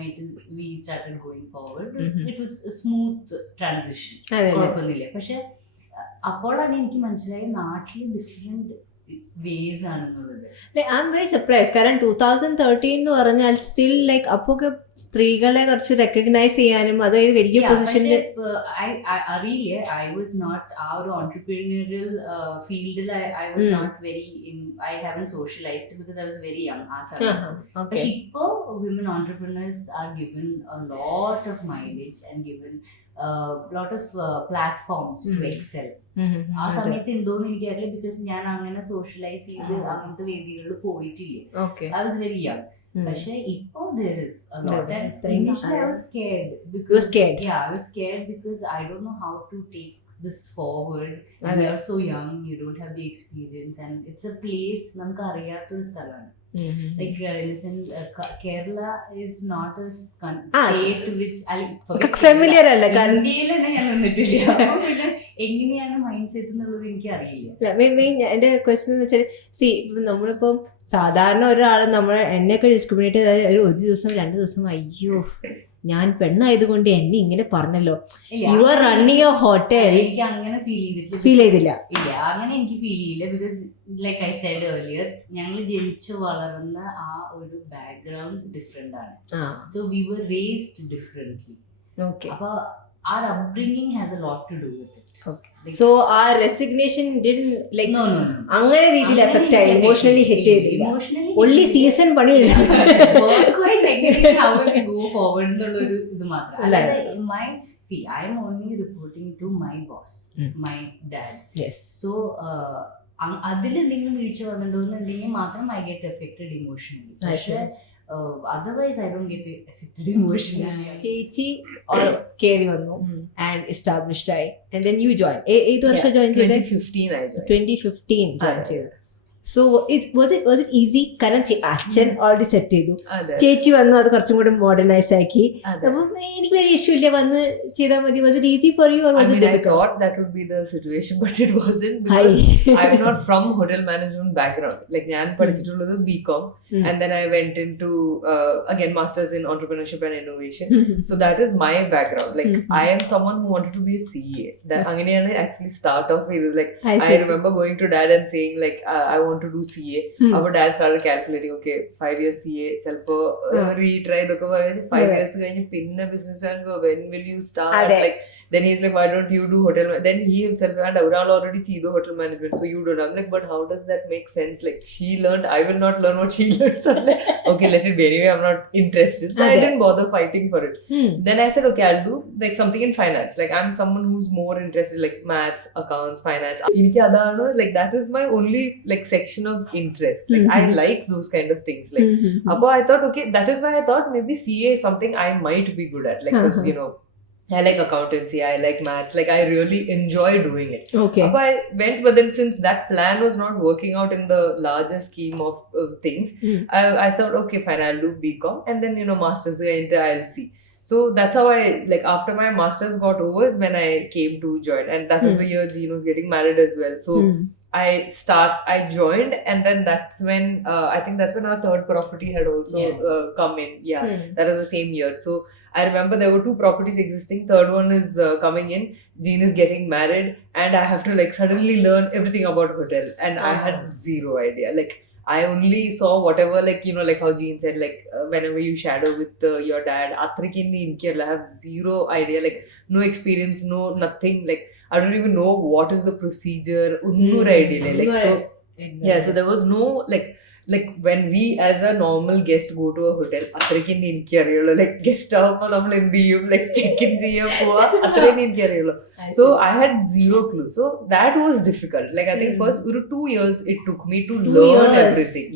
we started going forward. It was a smooth transition. കുഴപ്പമൊന്നുമില്ല. പക്ഷെ അപ്പോഴാണ് എനിക്ക് മനസ്സിലായത് നാട്ടിൽ ഡിഫറെന്റ് വേസ് ആണെന്നുള്ളത്. I am very surprise. കാരണം 2013 എന്ന് പറഞ്ഞാൽ സ്റ്റിൽ ലൈക്ക് അപ്പൊ സ്ത്രീകളെ കുറച്ച് റെക്കഗ്നൈസ് ചെയ്യാനും അതായത് വലിയ പൊസിഷനിൽ അറിയില്ല. ഐ വാസ് നോട്ട് ആ ഒരു ഓൺട്രപ്രീനിയറിയൽ ഫീൽഡിൽ I was not very I haven't socialised because I was very young ആ സമയത്ത്. പക്ഷെ ഇപ്പോ women entrepreneurs are given a lot of mileage and given lot of platforms to excel. ആ സമയത്ത് ഉണ്ടോന്ന് എനിക്കറിയില്ല, ബിക്കോസ് ഞാൻ അങ്ങനെ സോഷ്യലൈസ് ചെയ്ത് അങ്ങനത്തെ വേദികളിൽ പോയിട്ടില്ല. I was very young. പക്ഷെ ഇപ്പോ there is a lot. Initially I was scared because I was scared because I don't know how to take this forward. And you are so young, you don't have the experience, and it's a place നമുക്ക് അറിയാത്തൊരു സ്ഥലമാണ്. Like Kerala is not a state which familiar അല്ല. ഇന്ത്യയിൽ തന്നെ ഞാൻ നിന്നിട്ടില്ല. അപ്പൊ പിന്നെ എങ്ങനെയാണ് മൈൻഡ് സെറ്റ് എന്നുള്ളത് എനിക്ക് അറിയില്ല. എന്റെ ക്വസ്റ്റ്യൻ എന്ന് വെച്ചാൽ നമ്മളിപ്പം സാധാരണ ഒരാൾ എന്നെയൊക്കെ ഡിസ്ക്രിമിനേറ്റ് ചെയ്താൽ ഒരു ദിവസം 2 ദിവസം അയ്യോ ഞാൻ പെണ്ണായതുകൊണ്ട് എന്നെ ഇങ്ങനെ പറഞ്ഞല്ലോ, you are running a hotel. എനിക്ക് അങ്ങനെ ഫീൽ ചെയ്തില്ല. ഇല്ല, അങ്ങനെ എനിക്ക് ഫീൽ ചെയ്യില്ല. Because like I said earlier, ഞങ്ങൾ ജനിച്ചു വളർന്ന ആ ഒരു ബാക്ക്ഗ്രൗണ്ട് ഡിഫറെന്റ് ആണ്. So we were raised differently. അപ്പൊ our upbringing has a lot to do with it. So our resignation didn't like no അങ്ങനെ രീതിയിൽ എഫക്റ്റ് ആയി, ഇമോഷണലി ഹിറ്റ് ചെയ്തില്ല. only season പണി work wise എങ്ങനെ how will we go forward എന്നുള്ളൊരു ഇത് മാത്രം. അല്ലാതെ I am only reporting to my boss, my dad. Yes. So അതിൽ എന്തെങ്കിലും വീഴ്ച വന്നിട്ടുണ്ടെന്നുണ്ടെങ്കിൽ മാത്രം I get affected emotionally. പക്ഷേ otherwise I don't get affected emotionally. ചേച്ചി കേറി വന്നു and established ആയി, and then you joined. ഏത് വർഷം ജോയിൻ ചെയ്തത്? 2015 ജോയിൻ ചെയ്തത്. So was it easy? കാരണം അച്ഛൻ ഓൾറെഡി സെറ്റ് ചെയ്തു, ചേച്ചി വന്നു അത് കുറച്ചും കൂടി മോഡേണൈസ് ആക്കി. അപ്പൊ എനിക്ക് വലിയ ഇഷ്യൂ ഇല്ല, വന്ന് ചെയ്താൽ മതി. Was it easy for you or was it difficult? I thought that would be the situation, but it wasn't, because I'm not from hotel management background. Like ഞാൻ പഠിച്ചിട്ടുള്ളത് BCom, and then I went into again masters in entrepreneurship and innovation. So that is my background. Like I am someone who wanted to be a CA. That അങ്ങനെയാണ് actually start off with. Like I remember going to dad and saying like I want to do CA. Our dad started calculating, okay, 5 years CA, chelpo retry idokke parayani 5 years കഴിഞ്ഞ് പിന്നെ business and when will you start? Like then he's like, why don't you do hotel then he himself and oral already ചെയ്തു hotel management, so you don't. I'm like, but how does that make sense? Like she learned, I will not learn what she learned. So I'm like, okay, let it be, anyway I'm not interested. So I didn't bother fighting for it. Then I said, okay, I'll do like something in finance. Like I'm someone who's more interested like maths, accounts, finance. Iniki adana, like that is my only like section of interest. Like I like those kind of things. Like appo I thought, okay, that is why I thought maybe CA is something I might be good at. Like because you know I like accountancy, I like maths, like I really enjoy doing it. Okay. Appo I went, but then since that plan was not working out in the larger scheme of things, I thought, okay fine, I'll do BCom and then you know masters into I'll see. So that's how I, like after my masters got over is when I came to join, and that was the year Jean was getting married as well. So I joined, and then that's when I think that's when our third property had also come in. That was the same year. So I remember there were 2 properties existing, third one is coming in, Jean is getting married, and I have to like suddenly learn everything about hotel, and I had zero idea. Like I only saw whatever, like you know, like how Jean said, like whenever you shadow with your dad, athrikinni in Kerala, I have zero idea, like no experience, no nothing. Like I don't even know what is the procedure, unnur idea. Like so, yeah. So there was no like when we as a normal guest go to a hotel, athrikinni inki ariyullo, like guest avumbo nammal endu cheyum, like check in cheyyam pova, athrikinni inki ariyullo. So I had zero clue. So that was difficult. Like I think first 2 years it took me to learn everything.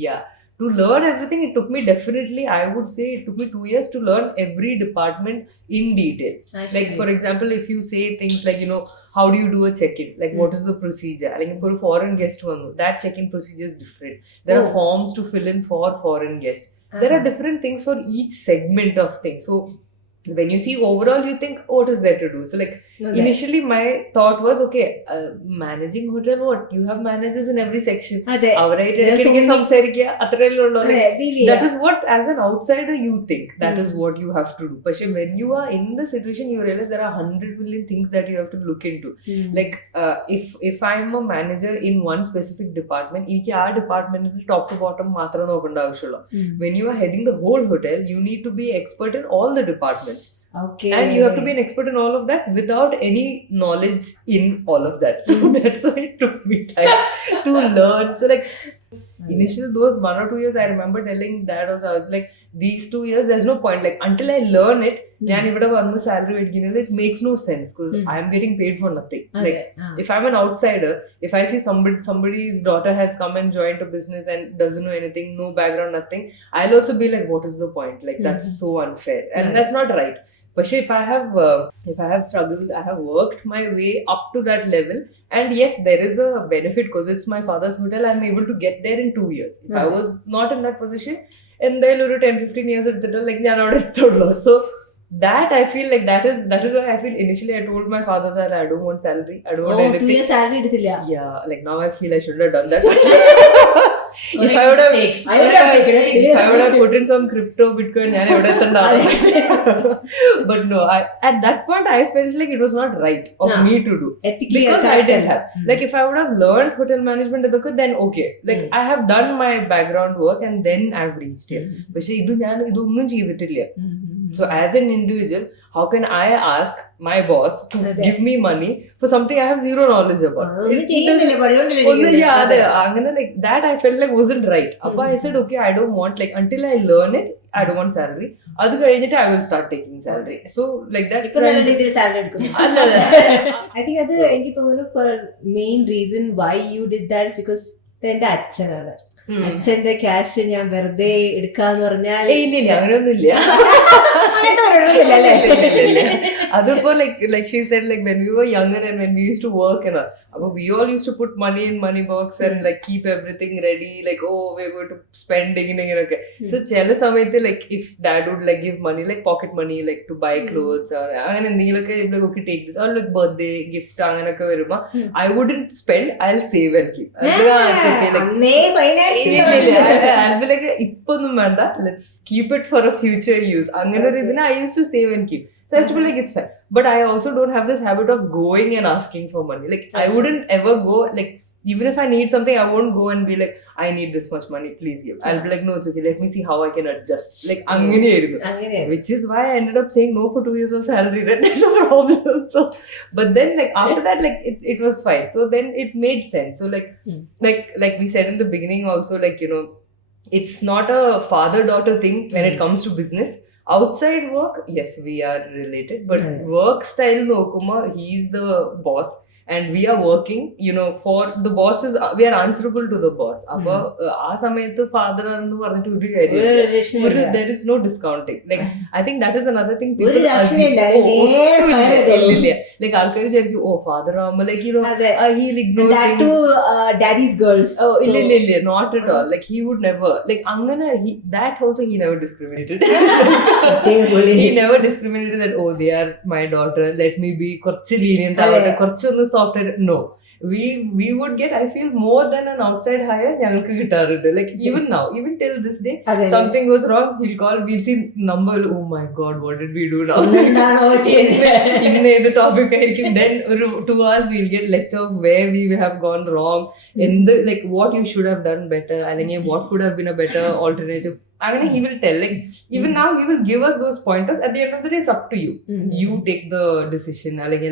To learn everything, it took me definitely, I would say it took me 2 years to learn every department in detail. Like for example, if you say things like, you know, how do you do a check-in? Like what is the procedure? Like for a foreign guest, that check-in procedure is different. There are forms to fill in for foreign guests. There are different things for each segment of things. So when you see overall, you think, what is there to do? So like initially my thought was, okay, managing hotel, what? You have managers in every section. അതെ. അവരായിട്ട് There's so ഇടയ്ക്കിടയ്ക്ക് many- സംസാരിക്കുക, അത്രയല്ലേ ഉള്ളൂ. അതെ, feel ചെയ്യാം. That is what, as an outsider, you think that is what you have to do. But when you are in the situation, you realize there are 100 million things that you have to look into. Like if I'm a manager in one specific department, എനിക്ക് ആ ഡിപ്പാർട്ട്മെന്റിൽ top two bottom മാത്രം നോക്കേണ്ട ആവശ്യമുള്ളൂ. When you are heading the whole hotel, you need to be expert in all the departments. Okay. And you have to be an expert in all of that without any knowledge in all of that. So that's why it took me time to learn. So like initially those 1 or 2 years, I remember telling dad also, I was like, these 2 years there's no point, like until I learn it, ഞാൻ ഇവിടെ വന്ന് സാലറി മേടിക്കുന്നത്, it makes no sense because I am getting paid for nothing. Like if I'm an outsider, if I see somebody's daughter has come and joined a business and doesn't know anything, no background, nothing, I'll also be like, what is the point? Like that's so unfair, and that's not right. But if I have struggled, I have worked my way up to that level, and yes, there is a benefit because it's my father's hotel. I'm able to get there in 2 years. If I was not in that position, and then 10-15 years like so that I feel like that is why I feel initially I told my father that I don't want salary, I don't want anything. 2 years salary എടുത്തില്ല. Yeah, like now I feel I shouldn't have done that. If Correct I would have, mistakes. if I would have put in some crypto, Bitcoin, but no, at that point I felt like it was not right of me to do. Ethically Because I didn't have. Like if I would have learned hotel management, then okay. Like I have done my background work and then I've reached here. But idonnu cheyiditilla. So as an individual, how can I ask my boss to give me money for something I have zero knowledge about? Like that I felt like wasn't right. Appa I said, okay, I don't want, like until I learn it, I don't want salary. Adu kazhinjittu I will start taking salary. So like that. ഇപ്പൊ നല്ല രീതിയിൽ സാലറി എടുക്കുന്നു. I think അത് എനിക്ക് തോന്നുന്നു for main reason why you did that is because എന്റെ അച്ഛനാണ്. അച്ഛന്റെ ക്യാഷ് ഞാൻ വെറുതെ എടുക്കാന്ന് പറഞ്ഞാൽ ഇല്ല അങ്ങനെയൊന്നുമില്ല. അതിപ്പോ like she said, like when we were younger and when we used to work and all, we all used to put money in money box and like keep everything ready, like oh we're going to spend okay. So ചില സമയത്ത് like if dad would like give money, like pocket money, like to buy clothes or അങ്ങനെ എന്തെങ്കിലുമൊക്കെ like okay take this, or like birthday gift അങ്ങനെയൊക്കെ വരുമ്പോ I wouldn't spend, I'll save and keep. I'll be like ഇപ്പൊന്നും വേണ്ട, let's keep it for a future use. അങ്ങനെ ഒരു ഇതിന് I used to save and keep. So I used to be like, it's fine. But I also don't have this habit of going and asking for money. Like I wouldn't ever go, like even if I need something, I won't go and be like, I need this much money, please give. I'll be like, no, it's okay, let me see how I can adjust. Like which is why I ended up saying no for 2 years of salary. That's a problem. So but then like after that, like it was fine. So then it made sense. So like we said in the beginning also, like you know, it's not a father-daughter thing when it comes to business. Outside work, yes, we are related, but work style nokuma, he's the boss and we are working, you know, for the bosses, we are answerable to the boss. Appo aa samayathu father annu parnittu oru karyam, there is no discounting. Like I think that is another thing people like alkari jerku, oh father amma, like you know, he'll ignore that to daddy's girls. Oh illa not at all. Like he would never, like angana, that also he never discriminated. He never discriminated that, oh they are my daughter, let me be korchu lenient avate, korchu onnu software. No, we would get, I feel, more than an outside hire ഞങ്ങൾക്ക് കിട്ടാറുണ്ട്. Like even now, even till this day, something goes wrong, he'll call, we'll see number, oh my god, what did we do now? ഇന്ന് ഏത് ടോപ്പിക് ആയിരിക്കും. Then ഒരു 2 hours we'll get lecture of where we have gone wrong, like what you should have done better, അല്ലെങ്കിൽ what could have been a better alternative. Again, he will tell, like even now he will give us those pointers. At the end of the day, it's up to you. You take the decision. Like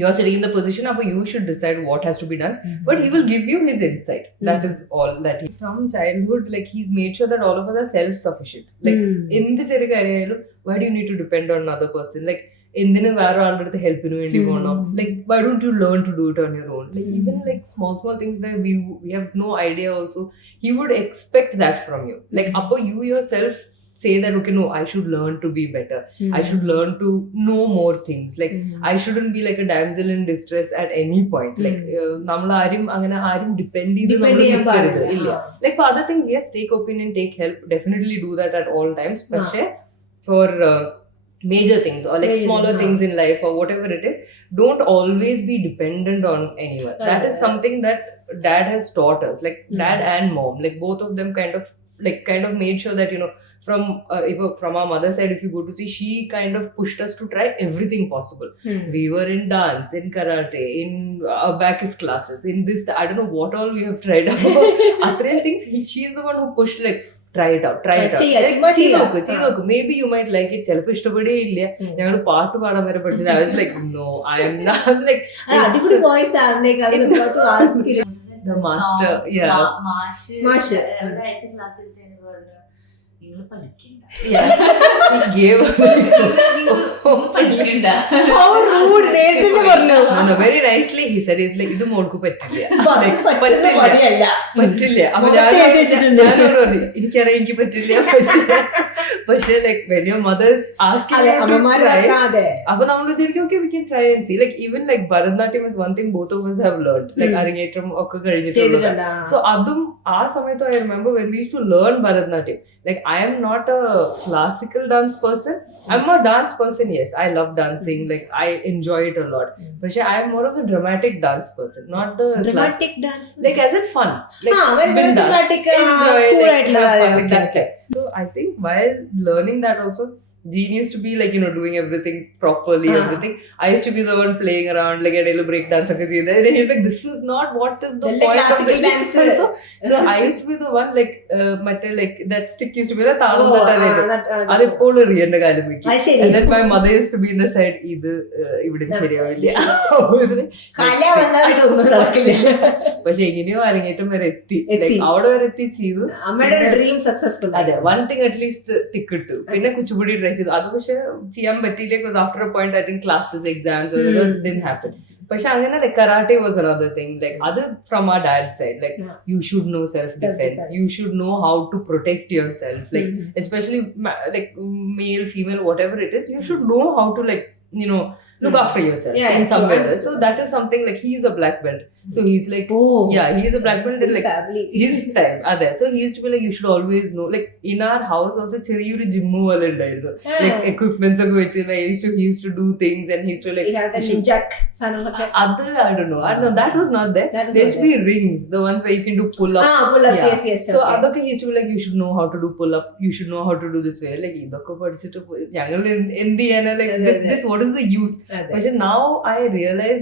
you're sitting in the position, but you should decide what has to be done. But he will give you his insight. That is all that he, from childhood, like he's made sure that all of us are self-sufficient. Like in this area, why do you need to depend on another person? Like എന്തിനു വേറെ ആളുടെ അടുത്ത് ഹെൽപ്പിന് വേണ്ടി പോകണം? Like why don't you learn to do it on your own? Like even like small things where we have no idea also, he would expect that from you. Like appo you yourself say that, okay, no, I should learn to be better. I should learn to know more things. Like I shouldn't be like a damsel in distress at any point. Like നമ്മൾ ആരും അങ്ങനെ ആരും ഡിപ്പെൻഡ് ചെയ്ത് ഇല്ല. Like for other things, yes, take opinion, take help, definitely do that at all times. പക്ഷേ for major things or like Major, smaller huh. things in life or whatever it is, don't always be dependent on anyone. That is something that dad has taught us, like dad and mom, like both of them kind of made sure that, you know, from from our mother's side, if you go to see, she kind of pushed us to try everything possible. We were in dance, in karate, in abacus classes, in this, I don't know what all we have tried out. Athrain things, she's the one who pushed, like, try it out. Maybe you might like it. I was like, no, I am not. Like, different voice. Like I was about to ask you. The master, yeah. മാഷ്. ഒരാഴ്ച ക്ലാസ് എടുത്തതിന് പറഞ്ഞു നിങ്ങൾ പഠിക്കണ്ട. Yeah. He gave പഠിക്കണ്ട. How rude. നേരിട്ട് പറഞ്ഞു. No, very nicely he said, he's like, ഇത് മോൾക്ക് പറ്റില്ല. പറ്റുന്ന പണിയല്ല. പറ്റില്ല. അപ്പൊ ഞാനോട് പറഞ്ഞു, എനിക്കറിയാം എനിക്ക് പറ്റില്ല. പക്ഷേ like when your mother's asking you to try, അപ്പൊ നമ്മൾ വിചാരിക്കും okay, we can try and see. Like even like Bharatanatyam is one thing both of us have learned. Like അരങ്ങേറ്റം ഒക്കെ കഴിഞ്ഞിട്ടുള്ള. So അതും ആ സമയത്ത് I remember when we used to learn Bharatanatyam. Like I am not a classical dance person. I'm a dance person, yes. I love dancing. Like I enjoy it a lot. But I am more of a dramatic dance person, not the dramatic dance. Like as in fun. Like very dramatic, cool, like that type. So I think while learning that also, Jean used to be like, you know, doing everything properly, everything. I used to be the one playing around, like a little break dance. And then you're like, this is not what is the point of the dance. So I used to be the one, like, like that stick used to be like, and then my mother used to be in the side, പക്ഷെ എങ്ങനെയോ അരങ്ങേറ്റം വരെ എത്തി, അവിടെ വരെ എത്തി ചെയ്തു. Dream successful. അതെ, വൺ തിങ് അറ്റ്ലീസ്റ്റ് ടിക്ക് ഇട്ടു. പിന്നെ കുച്ചുപുടി ട്രൈ ചെയ്തു. അത് പക്ഷെ ചെയ്യാൻ പറ്റിയില്ല. Because after A point I think classes, exams didn't happen. പക്ഷെ അങ്ങനെ like karate was another thing. Like അത് from our dad's side, like you should know self defense, you should know how to protect yourself, like especially like male, female, whatever it is, you should know how to, like, you know, look after yourself in some way. So that is something, like, he's a black belt, so he's like, he's a black belt in like his time. So he used to be like, you should always know, like in our house also ചെറിയൊരു ജിമ്മ് പോലെ ഉണ്ടായിരുന്നു, like equipments ഒക്കെ വെച്ച്. He used to do things and he used to like other, I don't know, that was not there. There used to be rings, the ones where you can do pull-ups. Yes. So adokke he used to be like, you should know how to do pull-up, you should know how to do this way. Like idokke പഠിച്ചിട്ട് ഞങ്ങൾ എന്ത് ചെയ്യാനാ, like this, what is the use? But now I realize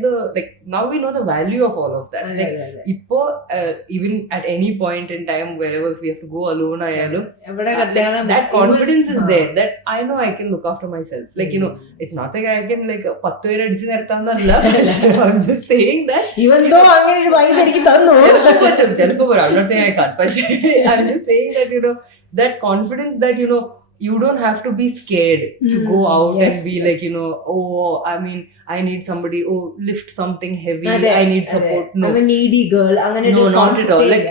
now we know the value of all of that. Like ipo even at any point in time, wherever we have to go alone, that confidence is there, that I know I can look after myself. Like, you know, it's not like I can like 10 പേര് അടിച്ച് നിർത്താന്നല്ല. I'm just saying that even though അങ്ങനെ ഒരു vibe എനിക്ക് തന്നു, ചിലപ്പോ I'm not saying I can't, but I'm just saying that, you know, that confidence that, you know, you don't have to be scared to go out and be like, you know, oh, I mean, I need somebody, lift something heavy, I need support. No, I'm a needy girl. No, not at all. Like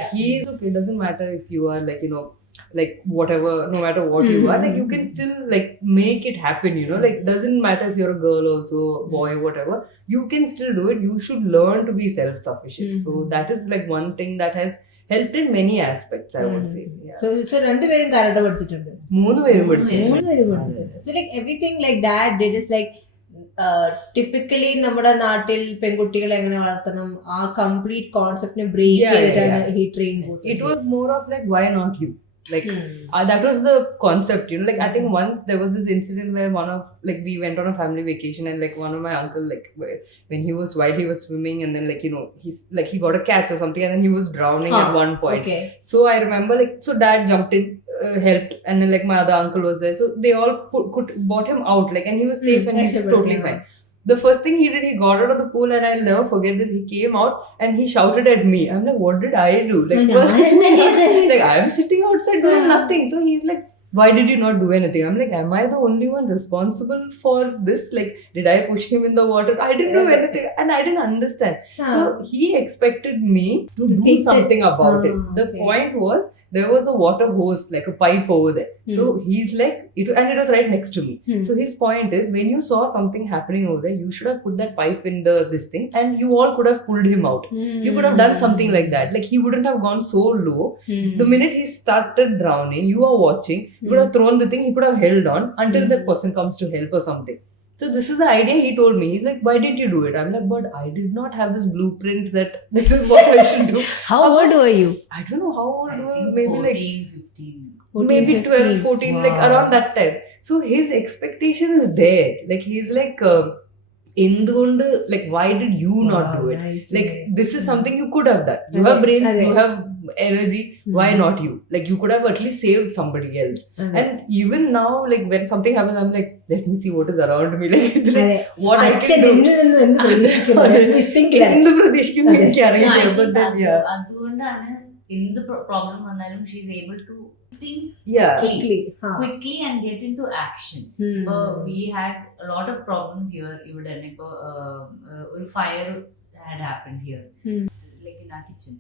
it doesn't matter if you are like, you know, like whatever, no matter what you are, like you can still like make it happen, you know. Like doesn't matter if you're a girl also, boy, whatever, you can still do it. You should learn to be self-sufficient. So that is like one thing that has helped in many aspects, I would say. So രണ്ടുപേരും കരാട്ടെ പഠിച്ചിട്ടുണ്ട്. മൂന്നുപേരും പഠിച്ചിട്ടുണ്ട്. So like everything like dad did is like typically നമ്മുടെ നാട്ടിൽ പെൺകുട്ടികളെ എങ്ങനെ വളർത്തണം, ആ കംപ്ലീറ്റ് കോൺസെപ്റ്റിനെ ബ്രേക്ക് ചെയ്തിട്ടാണ് he trained both. It was more of like, why not you? Like that was the concept, you know. Like I think once there was this incident where we went on a family vacation, and like one of my uncle, like while he was swimming, and then like, you know, he's like he got a catch or something, and then he was drowning at one point. So I remember like, so dad jumped in, helped, and then like my other uncle was there, so they all brought him out, like, and he was safe and he's totally fine. The first thing he did, he got out of the pool, and I'll never forget this. He came out and he shouted at me. I'm like, what did I do? Like, like I'm sitting outside doing nothing. So he's like, why did you not do anything? I'm like, am I the only one responsible for this? Like, did I push him in the water? I didn't do anything, and I didn't understand. So he expected me to do something about it. The point was there was a water hose, like a pipe over there. So he's like, and it was right next to me. So his point is, when you saw something happening over there, you should have put that pipe in this thing, and you all could have pulled him out. You could have done something like that. Like, he wouldn't have gone so low. The minute he started drowning, you are watching, you could have thrown the thing, he could have held on until that person comes to help or something. So this is the idea he told me. He's like, why didn't you do it? I'm like, but I did not have this blueprint that this is what I should do. How old were you? I don't know how old I were, think maybe 14, like 15. 14, maybe 12, 15. 14, Wow. like around that time. So his expectation is there. Like, he's like, എന്തുകൊണ്ട്, like, why did you not do it? Nice. Like, this is something you could have done. You Adhe, have brains, adhe. you have energy, why not you? Like, you could have at least saved somebody else. And even now, like, when something happens, I'm like, let me see what is around me. Like, what I അച്ഛൻ can do. എന്നിൽ നിന്ന് എന്ത് പ്രതീക്ഷിക്കുന്നു? Let me think that. എന്ത് പ്രതീക്ഷിക്കുന്നു എനിക്ക് I അറിയില്ല. think But then, yeah. അതുകൊണ്ടാണ് എന്ത് പ്രോബ്ലം വന്നാലും she's able to think Yeah. quickly and get into action. We had a lot of problems here. ഇവിടെ തന്നെ ഇപ്പൊ ഒരു fire had happened here, like in our kitchen.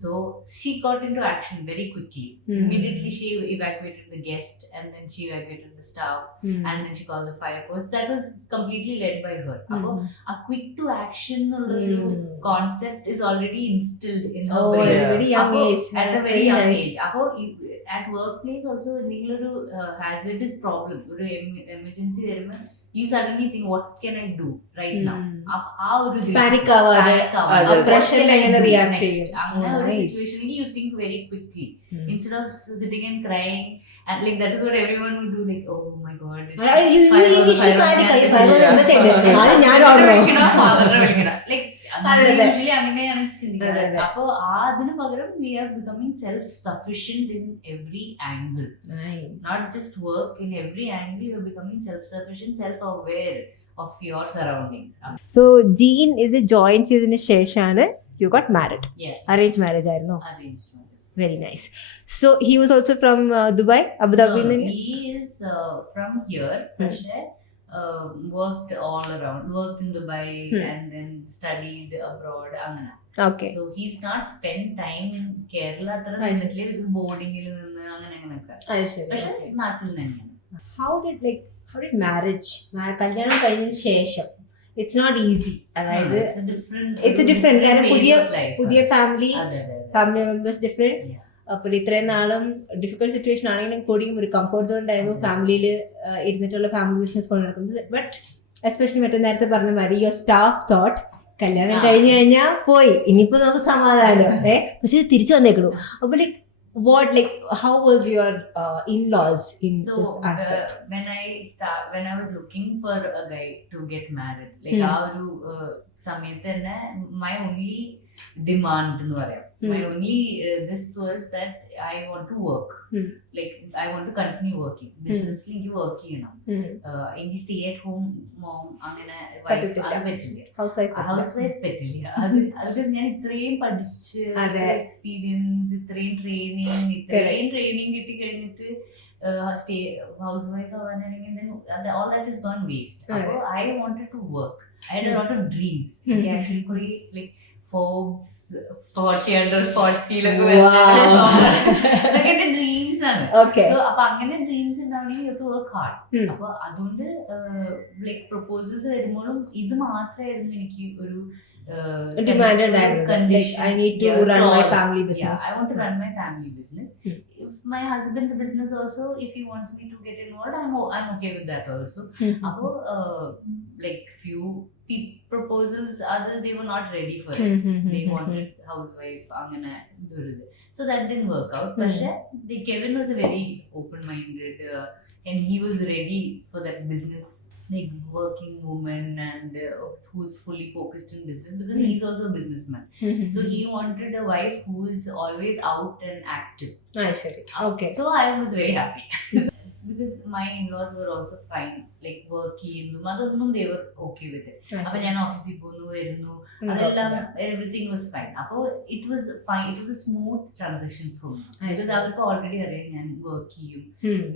So she got into action very quickly. Immediately she evacuated the guest, and then she evacuated the staff, and then she called the fire force. That was completely led by her. A quick to action concept is already instilled in her brain. At a very young age. At a That's very young nice. age. At workplace also, എന്തെങ്കിലും ഒരു hazardous problem, ഒരു emergency വരുമ്പോൾ you suddenly think, what can I do right now? ആ ഒരു Panic ആവാതെ, ആ pressure ൽ എങ്ങനെ react ചെയ്യും? അങ്ങനെ ഒരു Nice. situation you think very quickly instead of sitting and crying, and like that is what everyone would do, like, oh my god, it's You fire on, usually fire on, panic ആയി. ഞാൻ Fire on എന്താ ചെയ്യണ്ടേ? ആദ്യം ഞാൻ order ആവും. father-നെ വിളിക്കണം. Like, അതെ. usually അങ്ങനെയാണ് ചിന്തിക്കുന്നത്. അതെ. അപ്പൊ അതിന് പകരം we are becoming self-sufficient in every angle. Nice. Not just work, in every angle you're becoming self-sufficient, self-aware of your surroundings. So Jean ഇത് ജോയിൻ ചെയ്തതിന് ശേഷമാണ് you got married. Yeah. Arranged marriage ആയിരുന്നു. Arranged marriage. Very nice. So he was also from Dubai, Abu Dhabi. No, he is from here, പക്ഷേ worked all around, worked in Dubai and then studied abroad. അങ്ങനെ. Okay. So he's not spent time in Kerala അത്ര നിന്നിട്ടില്ല, because ബോർഡിങ്ങിൽ നിന്ന് അങ്ങനെയൊക്കെ. പക്ഷെ നാട്ടിൽ തന്നെയാണ്. How did marriage, കല്യാണം കഴിഞ്ഞതിന് ശേഷം, it's not easy. അതായത് it's a different കാരണം പുതിയ ഫാമിലി മെമ്പേഴ്സ് ഡിഫറെന്റ്. അപ്പോൾ ഇത്രയും നാളും ഡിഫിക്കൽട്ട് സിറ്റുവേഷൻ ആണെങ്കിലും കൂടിയും ഒരു കംഫർട്ട് സോൺ ഉണ്ടായിരുന്നു ഫാമിലിയിൽ ഇരുന്നിട്ടുള്ള ഫാമിലി ബിസിനസ് കൊണ്ട് നടക്കുന്നത്. ബട്ട് എസ്പെഷ്യലി മറ്റേ നേരത്തെ പറഞ്ഞ മാതിരി യുവർ സ്റ്റാഫ് തോട്ട് കല്യാണം കഴിഞ്ഞു കഴിഞ്ഞാൽ പോയി, ഇനിയിപ്പോൾ നമുക്ക് സമാധാനം പക്ഷെ തിരിച്ചു വന്നേക്കണു. അപ്പോൾ how was your in-laws in this aspect? When I was looking for a guy to get married, like ആ ഒരു സമയത്ത് തന്നെ my only demand എന്ന് പറയാം, my only this was that I want to work. Like, I want to continue working. Business എനിക്ക് വർക്ക് ചെയ്യണം. എനിക്ക് stay at home mom അങ്ങനെ വൈഫ് അത് പറ്റില്ല, ഹൗസ് വൈഫ് പറ്റില്ല. അത് ബിക്കോസ് ഞാൻ ഇത്രയും പഠിച്ച് എക്സ്പീരിയൻസ്, ഇത്രയും ട്രെയിനിങ് കിട്ടി കഴിഞ്ഞിട്ട് സ്റ്റേ ഹൗസ് വൈഫ് ആവാനാണെങ്കിൽ all that is gone waste. അപ്പോൾ I wanted to work. I had a lot of dreams. എനിക്ക് ആക്ച്വലി കുറേ like Forbes 40 under 40 അതൊക്കെ എന്റെ ഡ്രീംസ് ആണ്. സോ അപ്പൊ അങ്ങനെ ഡ്രീംസ് ഉണ്ടാവണമെങ്കിൽ യു ടു വർക്ക് ഹാർഡ്. അപ്പൊ അതുകൊണ്ട് ലൈക് പ്രപ്പോസൽസ് വരുമ്പോഴും ഇത് മാത്രമായിരുന്നു എനിക്ക് ഒരു demand like I need to run my family business. I want to run my family business. If my husband's business also, if he wants me to get involved, I'm okay with that also. Apo like few proposals they were not ready for it. They wanted housewife angana durud, so that didn't work out. But Kevin was a very open minded and he was ready for that business, like working woman, and who's fully focused in business, because he's also a businessman. So he wanted a wife who is always out and active. Okay. So I was very happy. Because my in-laws were also fine, like work ചെയ്യുന്നതും അതൊന്നും they were okay with it. അപ്പൊ ഞാൻ ഓഫീസിൽ പോകുന്നു വരുന്നു അതെല്ലാം everything was fine. അപ്പോൾ it was fine, it was a smooth transition for me, because അവർക്ക് ഓൾറെഡി അറിയാം ഞാൻ വർക്ക് ചെയ്യും,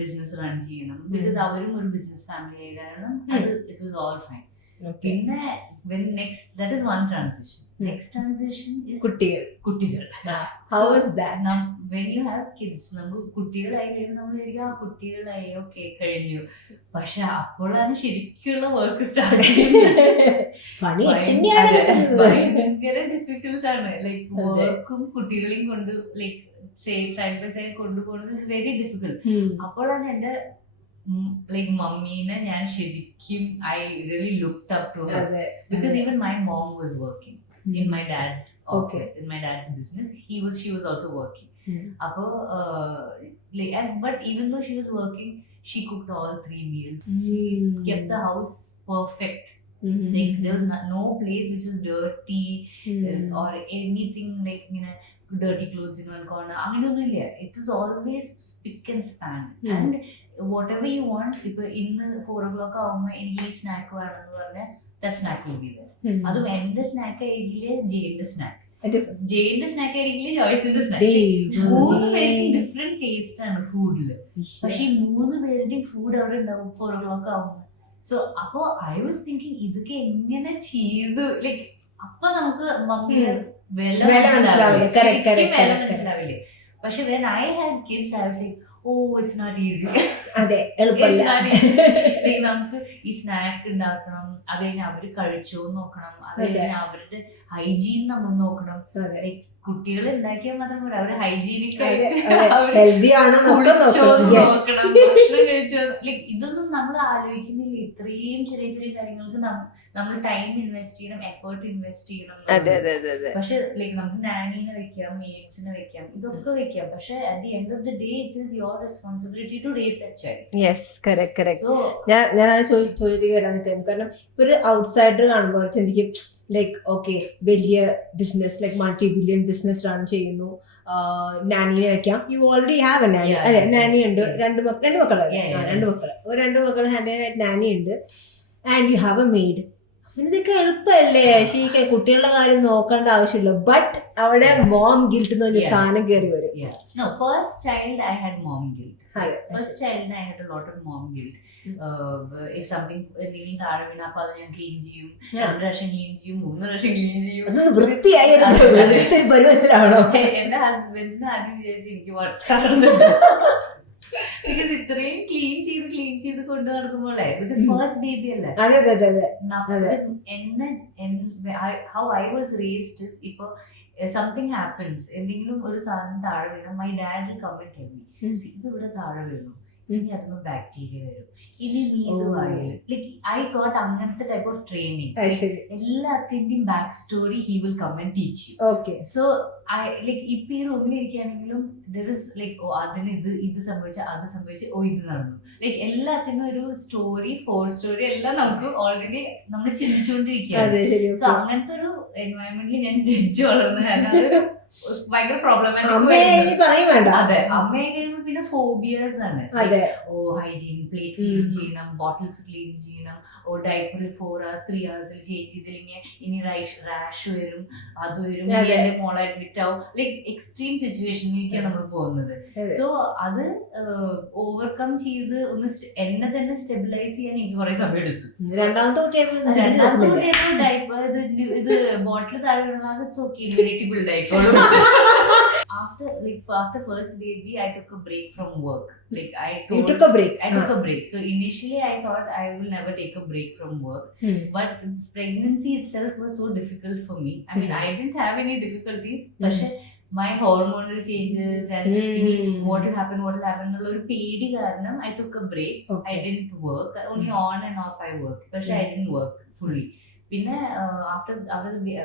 ബിസിനസ് റൺ ചെയ്യണം, ബിക്കോസ് അവരും ഒരു ബിസിനസ് ഫാമിലി ആയ കാരണം it was all fine. പിന്നെ when next, that is one transition. Next transition is കുട്ടികൾ. How is that? When you have kids, നമുക്ക് കുട്ടികളായി കഴിയുമ്പോൾ നമ്മൾ വിചാരിക്കും ആ കുട്ടികളായി ഓക്കെ കഴിഞ്ഞു. പക്ഷെ അപ്പോഴാണ് ശരിക്കുള്ള വർക്ക് സ്റ്റാർട്ട് ചെയ്യുന്നത്. ഭയങ്കര ഡിഫിക്കൽട്ട് ആണ്. ലൈക്ക് വർക്കും കുട്ടികളെയും കൊണ്ട് ലൈക്ക് സൈഡ് ബൈ സൈഡ് കൊണ്ടുപോകുന്നത് ഇസ് വെരി ഡിഫിക്കൽട്ട്. അപ്പോഴാണ് എന്റെ like മമ്മീനെ ഞാൻ ശരിക്കും I really looked up to her because even my mom was working in my dad's office, in my dad's business. She was also working. Appo like, but even though she was working, she cooked all 3 meals. She kept the house perfect. Like there was no place which was dirty or anything like, you know, dirty clothes in one corner. അങ്ങനെയൊന്നുമില്ല. It was always spick and span. And whatever you want, ഇപ്പൊ ഇന്ന് 4 o'clock ആവുമ്പോ എനിക്ക് ഈ സ്നാക്ക് വേണമെന്ന് പറഞ്ഞാൽ that snack will be there. അതും എന്റെ സ്നാക്ക് ആയിരിക്കില്ല ജെയിന്റെ സ്നാക്ക്, ജെയിന്റെ സ്നാക്ക് ആയിരിക്കില്ല ജോയ്സിന്റെ സ്നാക്ക്. 3 പേർക്കും ഡിഫറെന്റ് ടേസ്റ്റ് ആണ് ഫുഡില്. പക്ഷെ ഈ 3 പേരുടെയും ഫുഡ് അവിടെ ഉണ്ടാവും 4 o'clock ആവുമ്പോ. സോ അപ്പോ ഐ വാസ് തിങ്കിങ് ഇതൊക്കെ എങ്ങനെ ചെയ്തു. ലൈക്ക് അപ്പൊ നമുക്ക് മമ്മിയുടെ വില മനസ്സിലാവില്ലേ. പക്ഷെ when I had kids, I was like, oh, it's not easy. അതെ, എളുപ്പമല്ല. ലൈക്ക് നമുക്ക് ഈ സ്നാക്ക് ഉണ്ടാക്കണം, അത് കഴിഞ്ഞ് അവര് കഴിച്ചോ നോക്കണം, അത് കഴിഞ്ഞ് അവരുടെ ഹൈജീൻ നമ്മൾ നോക്കണം. ലൈക്ക് കുട്ടികൾ ഉണ്ടാക്കിയാൽ മാത്രം പോരാ, അവര് ഹൈജീനിക് ആയിട്ട് ഭക്ഷണം കഴിച്ചോ. ലൈക്ക് ഇതൊന്നും നമ്മൾ ആലോചിക്കുന്നില്ല. ഇത്രയും ചെറിയ ചെറിയ കാര്യങ്ങൾക്ക് നമ്മൾ ടൈം ഇൻവെസ്റ്റ് ചെയ്യണം, എഫേർട്ട് ഇൻവെസ്റ്റ് ചെയ്യണം. പക്ഷെ ലൈക്ക് നമുക്ക് നാനീനെ വെക്കാം, മെയ്ഡ്സിനെ വെക്കാം, ഇതൊക്കെ വെക്കാം. പക്ഷെ at the end of the day it is your responsibility to raise that child. Yes, correct. ഞാനത് ചോദിച്ചിട്ട് വരാൻ നിൽക്കാം. കാരണം ഒരു ഔട്ട്സൈഡർ കാണുമ്പോൾ ചിന്തിക്കും ലൈക്ക് ഓക്കെ വലിയ business like multi billion business run ചെയ്യുന്നു, നാനിനെ വെക്കാം. You already have a nanny അല്ലെ? നാനി ഉണ്ട്, രണ്ട് മക്കൾ ഹാൻഡ് നാനി ഉണ്ട്, and you have a maid. പിന്നെ ഇതൊക്കെ എളുപ്പമല്ലേ, ശരിക്കും കുട്ടികളുടെ കാര്യം നോക്കേണ്ട ആവശ്യമില്ല. ബട്ട് അവിടെ മോം ഗിൽട്ട് എന്ന് പറഞ്ഞ സാധനം കയറി വരും. First child I had mom guilt. First child I had a lot of mom guilt. If something എന്തെങ്കിലും താഴെ വീണ അപ്പൊ അത് ഞാൻ ക്ലീൻ ചെയ്യും, 2 പ്രാവശ്യം ക്ലീൻ ചെയ്യും, 3 പ്രാവശ്യം ക്ലീൻ ചെയ്യും. പരുവത്തിലാണോ? എന്റെ ഹസ്ബൻഡിന് ആദ്യം വിചാരിച്ചു എനിക്ക് വട്ടാണ്. ബിക്കോസ് ഇത്രയും ക്ലീൻ ചെയ്ത് കൊണ്ട് നടക്കുമ്പോഴേ, ബിക്കോസ് ഫസ്റ്റ് ബേബി അല്ലേ. How I was raised is, ഇപ്പൊ സംതിങ് ഹാപ്പൻസ്, എന്തെങ്കിലും ഒരു സാധനം താഴെ വീണ my dad will come and tell me, ഇത് ഇവിടെ താഴെ വീണു, ഇനി അതിന് ബാക്ടീരിയ വരും, ഇനി നീ ഇത് വായില്. ലൈക്ക് ഐ ഗോട്ട് അങ്ങനത്തെ ടൈപ്പ് ഓഫ് ട്രെയിനിങ്. എല്ലാത്തിന്റെയും back story he will come and teach you. So I like ഇപ്പൊ ഈ റൂമിൽ ഇരിക്കുകയാണെങ്കിലും ദർ ഇസ് ലൈക്ക് ഓ അതിന് ഇത് സംഭവിച്ച, അത് സംഭവിച്ച, ഓ ഇത് നടന്നു. ലൈക്ക് എല്ലാത്തിനും ഒരു സ്റ്റോറി, 4 സ്റ്റോറി എല്ലാം നമുക്ക് ഓൾറെഡി നമ്മൾ ചിന്തിച്ചുകൊണ്ടിരിക്കുകയാണ്. സോ അങ്ങനത്തെ ഒരു എൻവയോൺമെന്റിൽ ഞാൻ ജനിച്ചു വളർന്നു. കാരണം അതൊരു ഭയങ്കര പ്രോബ്ലമാറ്റിക്. അതെ, അമ്മയെ കഴിയുമ്പോൾ പിന്നെ ഫോബിയാസ് ആണ്. ഓ ഹൈജീൻ, പ്ലേറ്റ് ക്ലീൻ ചെയ്യണം, ബോട്ടിൽസ് ക്ലീൻ ചെയ്യണം, ഓ ഡയപ്പർ 4 hours 3 hours ചേഞ്ച് ചെയ്തില്ലെങ്കിൽ ഇനി റാഷ് വരും, അത് വരും, എന്റെ മോളായിട്ട് അഡ്മിറ്റ് ആവും. ലൈക്ക് എക്സ്ട്രീം സിറ്റുവേഷനിലേക്കാണ് നമ്മൾ പോകുന്നത്. സോ അത് ഓവർകം ചെയ്ത് ഒന്ന് എന്നെ തന്നെ സ്റ്റെബിലൈസ് ചെയ്യാൻ എനിക്ക് കുറെ സമയം എടുത്തു. രണ്ടാമത്തെ ഡയപ്പർ ഇത് ബോട്ടിൽ താഴെ വീണത് ഇറ്റ്സ് ഓക്കെ, ഇമ്മ്യൂണിറ്റി ബിൽഡ് ആയിക്കോളും. After first baby, I took a break from work. Like I took a break. So initially I thought I will never take a break from work. But pregnancy itself was so difficult for me. I mean, I didn't have any difficulties. But my hormonal changes and what will happen എന്നുള്ള ഒരു പേടി കാരണം I took a break. I didn't work. Only on and off I worked. But I didn't work fully. പിന്നെ after the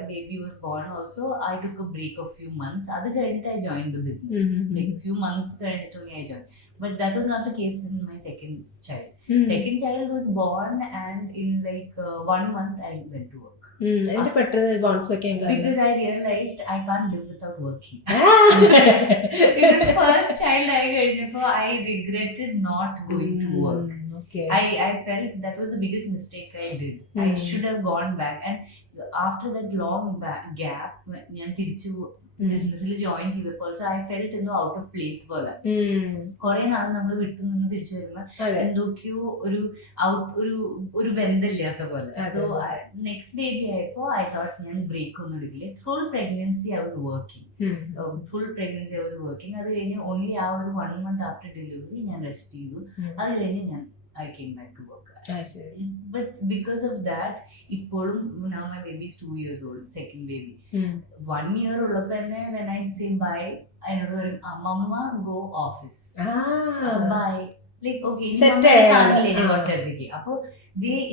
baby was born also, I took a break of few months. അത് കഴിഞ്ഞിട്ട് I joined the business. Like few months കഴിഞ്ഞിട്ട് I joined. But that was not the case in my second child. Second child was born and in like 1 month I went to work. Because I realized I can't live without working. Because first child I regretted not going to work. I felt that was the biggest mistake I did. I should have gone back. And after that long gap, ഞാൻ തിരിച്ചു ബിസിനസ്സിൽ ജോയിൻ ചെയ്തപ്പോൾ so I felt എന്തോ out of place പോലെ. കുറെ നാൾ നമ്മൾ വിട്ടു നിന്ന് തിരിച്ചു വരുമ്പോ എന്തൊക്കെയോ ഒരു ബന്ധമില്ലാത്ത പോലെ. സോ നെക്സ്റ്റ് ബേബി ആയപ്പോ ഐ തോട്ട് ഞാൻ ബ്രേക്ക് ഒന്നും എടുക്കില്ല. Full pregnancy I was working. അത് കഴിഞ്ഞ് ഓൺലി ആ ഒരു 1 month ആഫ്റ്റർ ഡെലിവറി ഞാൻ റെസ്റ്റ് ചെയ്തു. അത് കഴിഞ്ഞ് ഞാൻ I came back to work. But because of that, ഇപ്പോഴും now my baby is 2 years old, second baby. 1 year ഉള്ളപ്പോ തന്നെ when I say bye, എന്നോട് പറയും അമ്മമ്മ go office. Bye. Like okay, കുറച്ചടുത്തേക്ക്. അപ്പൊ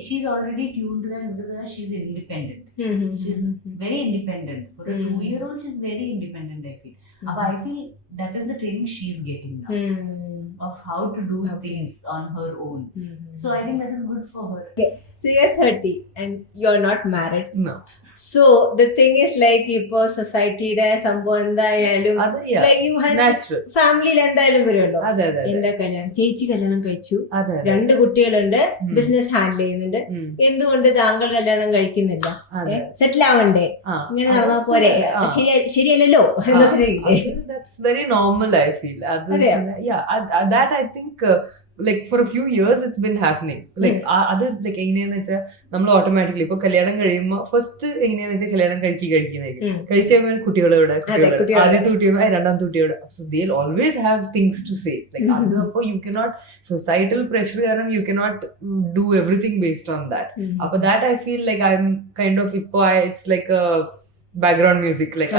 she's already tuned to that because she's independent. She's very independent. For a 2-year-old, she's very independent, I feel. But I feel that is the training she's getting now. Of how to do things on her own. So I think that is good for her. Okay. So you're 30 and you're not married. No. So the thing is like ipo society ide sambhavam endayalum like you has family il endayalum varullo enda kalyanam chechi kalyanam കഴിച്ചു 2 കുട്ടികളുണ്ട് business handle ചെയ്യുന്നുണ്ട് എന്തുകൊണ്ട് താങ്കൾ കല്യാണം കഴിക്കുന്നില്ല സെറ്റിൽ ആവണ്ടേ ഇങ്ങനെ നടന്നാ പോരെ ശരിയല്ലല്ലോ എന്നൊക്കെ ചോദിക്കില്ലേ that's very normal I feel that I think like for a few years it's been happening like അത് like എങ്ങനെയാന്ന് വെച്ചാൽ നമ്മൾ ഓട്ടോമാറ്റിക്കലി ഇപ്പൊ കല്യാണം കഴിയുമ്പോൾ ഫസ്റ്റ് എങ്ങനെയാന്ന് വെച്ചാൽ കല്യാണം കഴിച്ചു കഴിയുമ്പോൾ കുട്ടികളോട് ആദ്യത്തെ കുട്ടിയോട് രണ്ടാമത്തെ കുട്ടിയോട് so they'll always have things to say like അതപ്പോ you cannot societal pressure കാരണം you cannot do everything based on that അപ്പൊ that I feel like I'm kind of ഇപ്പൊ it's like a background music like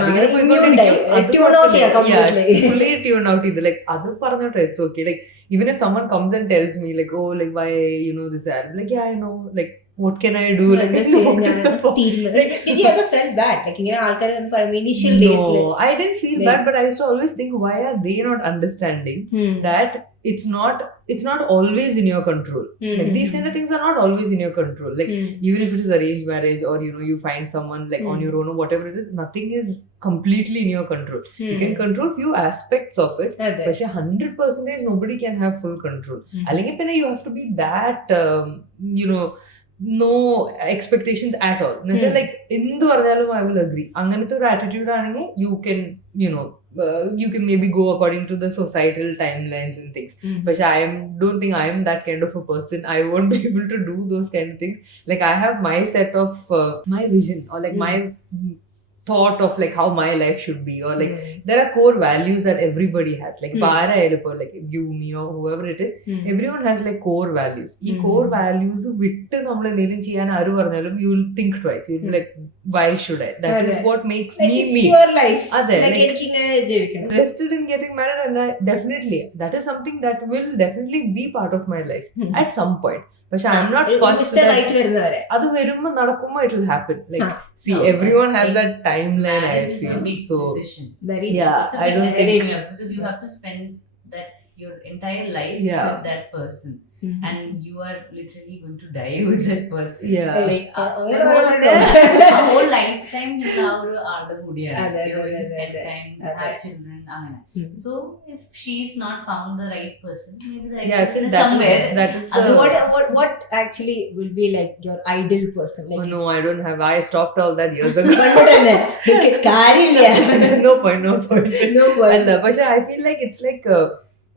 tune out ഇത് like അത് പറഞ്ഞോട്ടെ it's okay like even if someone comes and tells me like oh like why you know this I'm like yeah I know like what can I do like did you ever felt bad like ingane aalkare ennu parayum initial days no I didn't feel bad but I used to always think why are they not understanding that it's not always in your control like these kind of things are not always in your control like even if it is arranged marriage or you know you find someone like on your own or whatever it is nothing is completely in your control you can control few aspects of it but 100% nobody can have full control allengi pinne you have to be that you know no expectations at all like endu parnalum I will agree anganathe or attitude aanenge you can you know you can maybe go according to the societal timelines and things but don't think I am that kind of a person I won't be able to do those kind of things like I have my set of my vision or like my thought of like how my life should be or like there are core values that everybody has like like you me or whoever it is everyone has like core values ee core values vittu nammal endelum cheyan aru parnalum you will think twice you will be like why should I that is what makes like me it's me your life like എനിക്കിങ്ങനെ ജീവിക്കണം interested in getting married and definitely that is something that will definitely be part of my life at some point പക്ഷെ I am not first അത് വരുമ്പോ നടക്കുമ്പോ it will happen like see everyone has that timeline I feel so very I don't think because you have to spend that your entire life with that person and you are literally going to die with that person like a whole lifetime you are aada mudiyana you will spend time have children angana so if she is not found the right person maybe the right person is somewhere that is so what actually will be like your ideal person like no I don't have I stopped all that years ago no point but I feel like it's like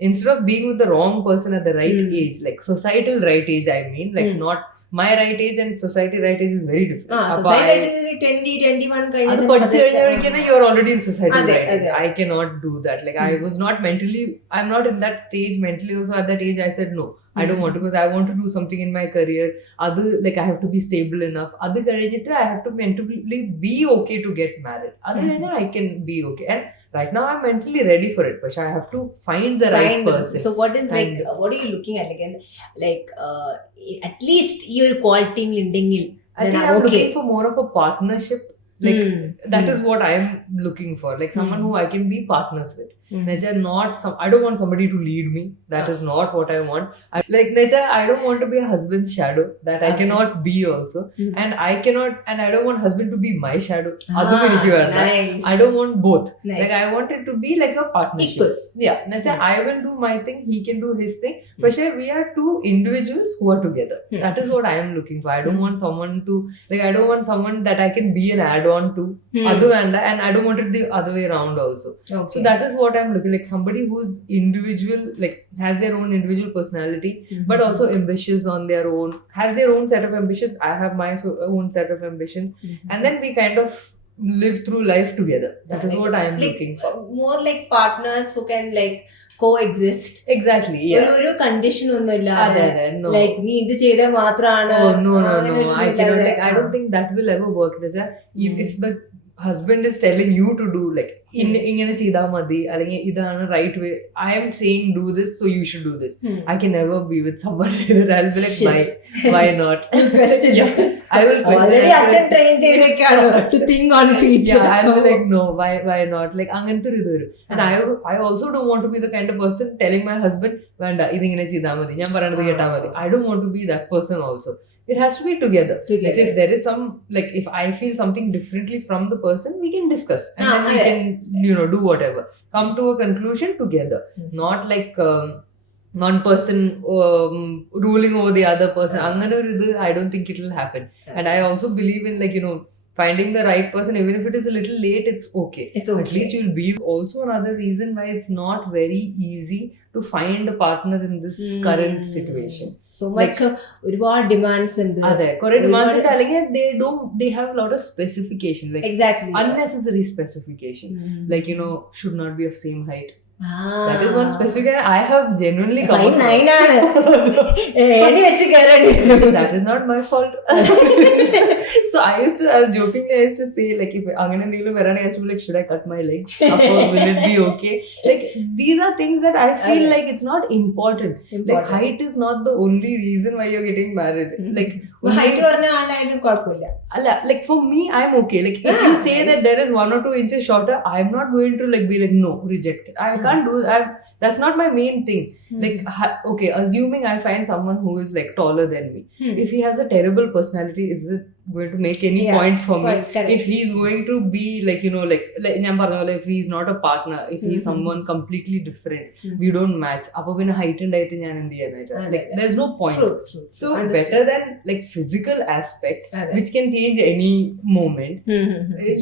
instead of being with the wrong person at the right age like societal right age I mean like not my right age and society right age is very different society 20 21 adu padichu kayina you are already in societal right age I cannot do that like I was not mentally I'm not in that stage mentally also at that age I said no I don't want to because I want to do something in my career adu like I have to be stable enough adu kayinittu I have to mentally be okay to get married adu kayina I can be okay and right now I'm mentally ready for it but I have to find the right person so what is like what are you looking at again like at least your quality indengil I think I'm looking for more of a partnership like that is what I am looking for like someone who I can be partners with not some I don't want somebody to lead me that is not what I want I don't want to be a husband's shadow that I cannot be also and I cannot and I don't want husband to be my shadow nice. I don't want both nice. like I want it to be like a partnership equal I will do my thing he can do his thing but we are two individuals who are together that is what I am looking for I don't want someone to like I don't want someone that I can be an add-on to and I don't don't want it the other way around also. Okay. So that is what I'm looking like, somebody who's individual, like has their own individual personality, but also ambitious on their own, has their own set of ambitions. I have my own set of ambitions, and then we kind of live through life together. That is what I am looking for. More like partners who can like coexist. Exactly, yeah. ഒരു കണ്ടീഷൻ ഒന്നും ഇല്ലാതെ അതെ, no. Like നീ ഇത് ചെയ്താൽ മാത്രമാണ്. Oh, no. I cannot, like, I don't think that will ever work. If the husband is telling you to do like ഇങ്ങനെ ചെയ്താൽ മതി, അല്ലെങ്കിൽ ഇതാണ് right way, I am saying do this so you should do this, I can never be with somebody I'll be like, why not? I will already അച്ഛൻ ട്രെയിൻ ചെയ്തേക്കാണ് to think on feet. Yeah, I'll be like, no, why not? Like അങ്ങനത്തെ ഒരു ഇത് വരും. And I also don't want to be the kind of person telling my husband വേണ്ട ഇതിങ്ങനെ ചെയ്താൽ മതി, ഞാൻ പറയണത് കേട്ടാൽ മതി. I don't want to be that person also. It has to be together. Like if there is some, like if I feel something differently from the person, we can discuss and then we can, do whatever, come to a conclusion together. Not like one person ruling over the other person. Angana oru idu, I don't think it will happen. And I also believe in, like, finding the right person, even if it is a little late, it's okay. At least you'll be. Also another reason why it's not very easy to find a partner in this current situation. So much ഒരുപാട് ഡിമാൻഡ്സ് ഉണ്ട്. അതെ, കുറെ ഡിമാൻഡ്സ് ഉണ്ട്. അല്ലെങ്കിൽ they have a lot of specification, like exactly unnecessary specification, like should not be of same height. That is one specific I have genuinely come across. 9 ആണ് എടി വെച്ച് കേറടി. That is not my fault. So I was jokingly I used to say, like, if അങ്ങനെ എന്തെങ്കിലും വരാൻ, I used to be like, should I cut my legs? Will it be okay? Like, these are things that I feel like it's not important. Like, height is not the only reason why you're getting married. Like, height പറഞ്ഞ ആളായാലും കുഴപ്പമില്ല. അല്ല, like for me I'm okay. Like if you say that there is 1 or 2 inches shorter, I'm not going to like be like, no, reject it. I can't do that. That's not my main thing. Like, okay, assuming I find someone who is like taller than me, if he has a terrible personality, is it going to make any point for me? If he's going to be like, ഞാൻ പറഞ്ഞ പോലെ, if he's not a partner, if he's someone completely different, we don't match, appo pinna height ഉണ്ടായിട്ട് ഞാൻ എന്ത് ചെയ്യാനായിട്ട്? Like, there's no point. True. So better than like physical aspect, which can change any moment,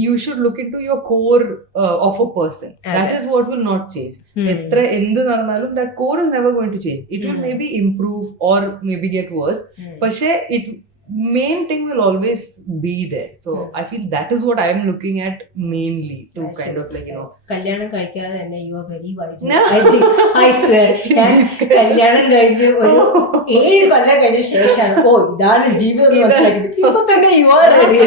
you should look into your core of a person. That is what will not change. എത്ര എന്ത് നടന്നാലും that core is never going to change. It will maybe improve or maybe get worse, പക്ഷേ main thing will always be there. So I feel that is what I am looking at mainly to kind of like, കല്യാണം കഴിക്കാതെ തന്നെ you are very wise. I swear ഞാൻ കല്യാണം കഴിഞ്ഞ് ഒരു 7 കൊല്ലം കഴിഞ്ഞ ശേഷമാണ് ഇതാണ് ജീവിതം എന്ന് മനസ്സിലാക്കിയത്. ഇപ്പൊ തന്നെ you are ready.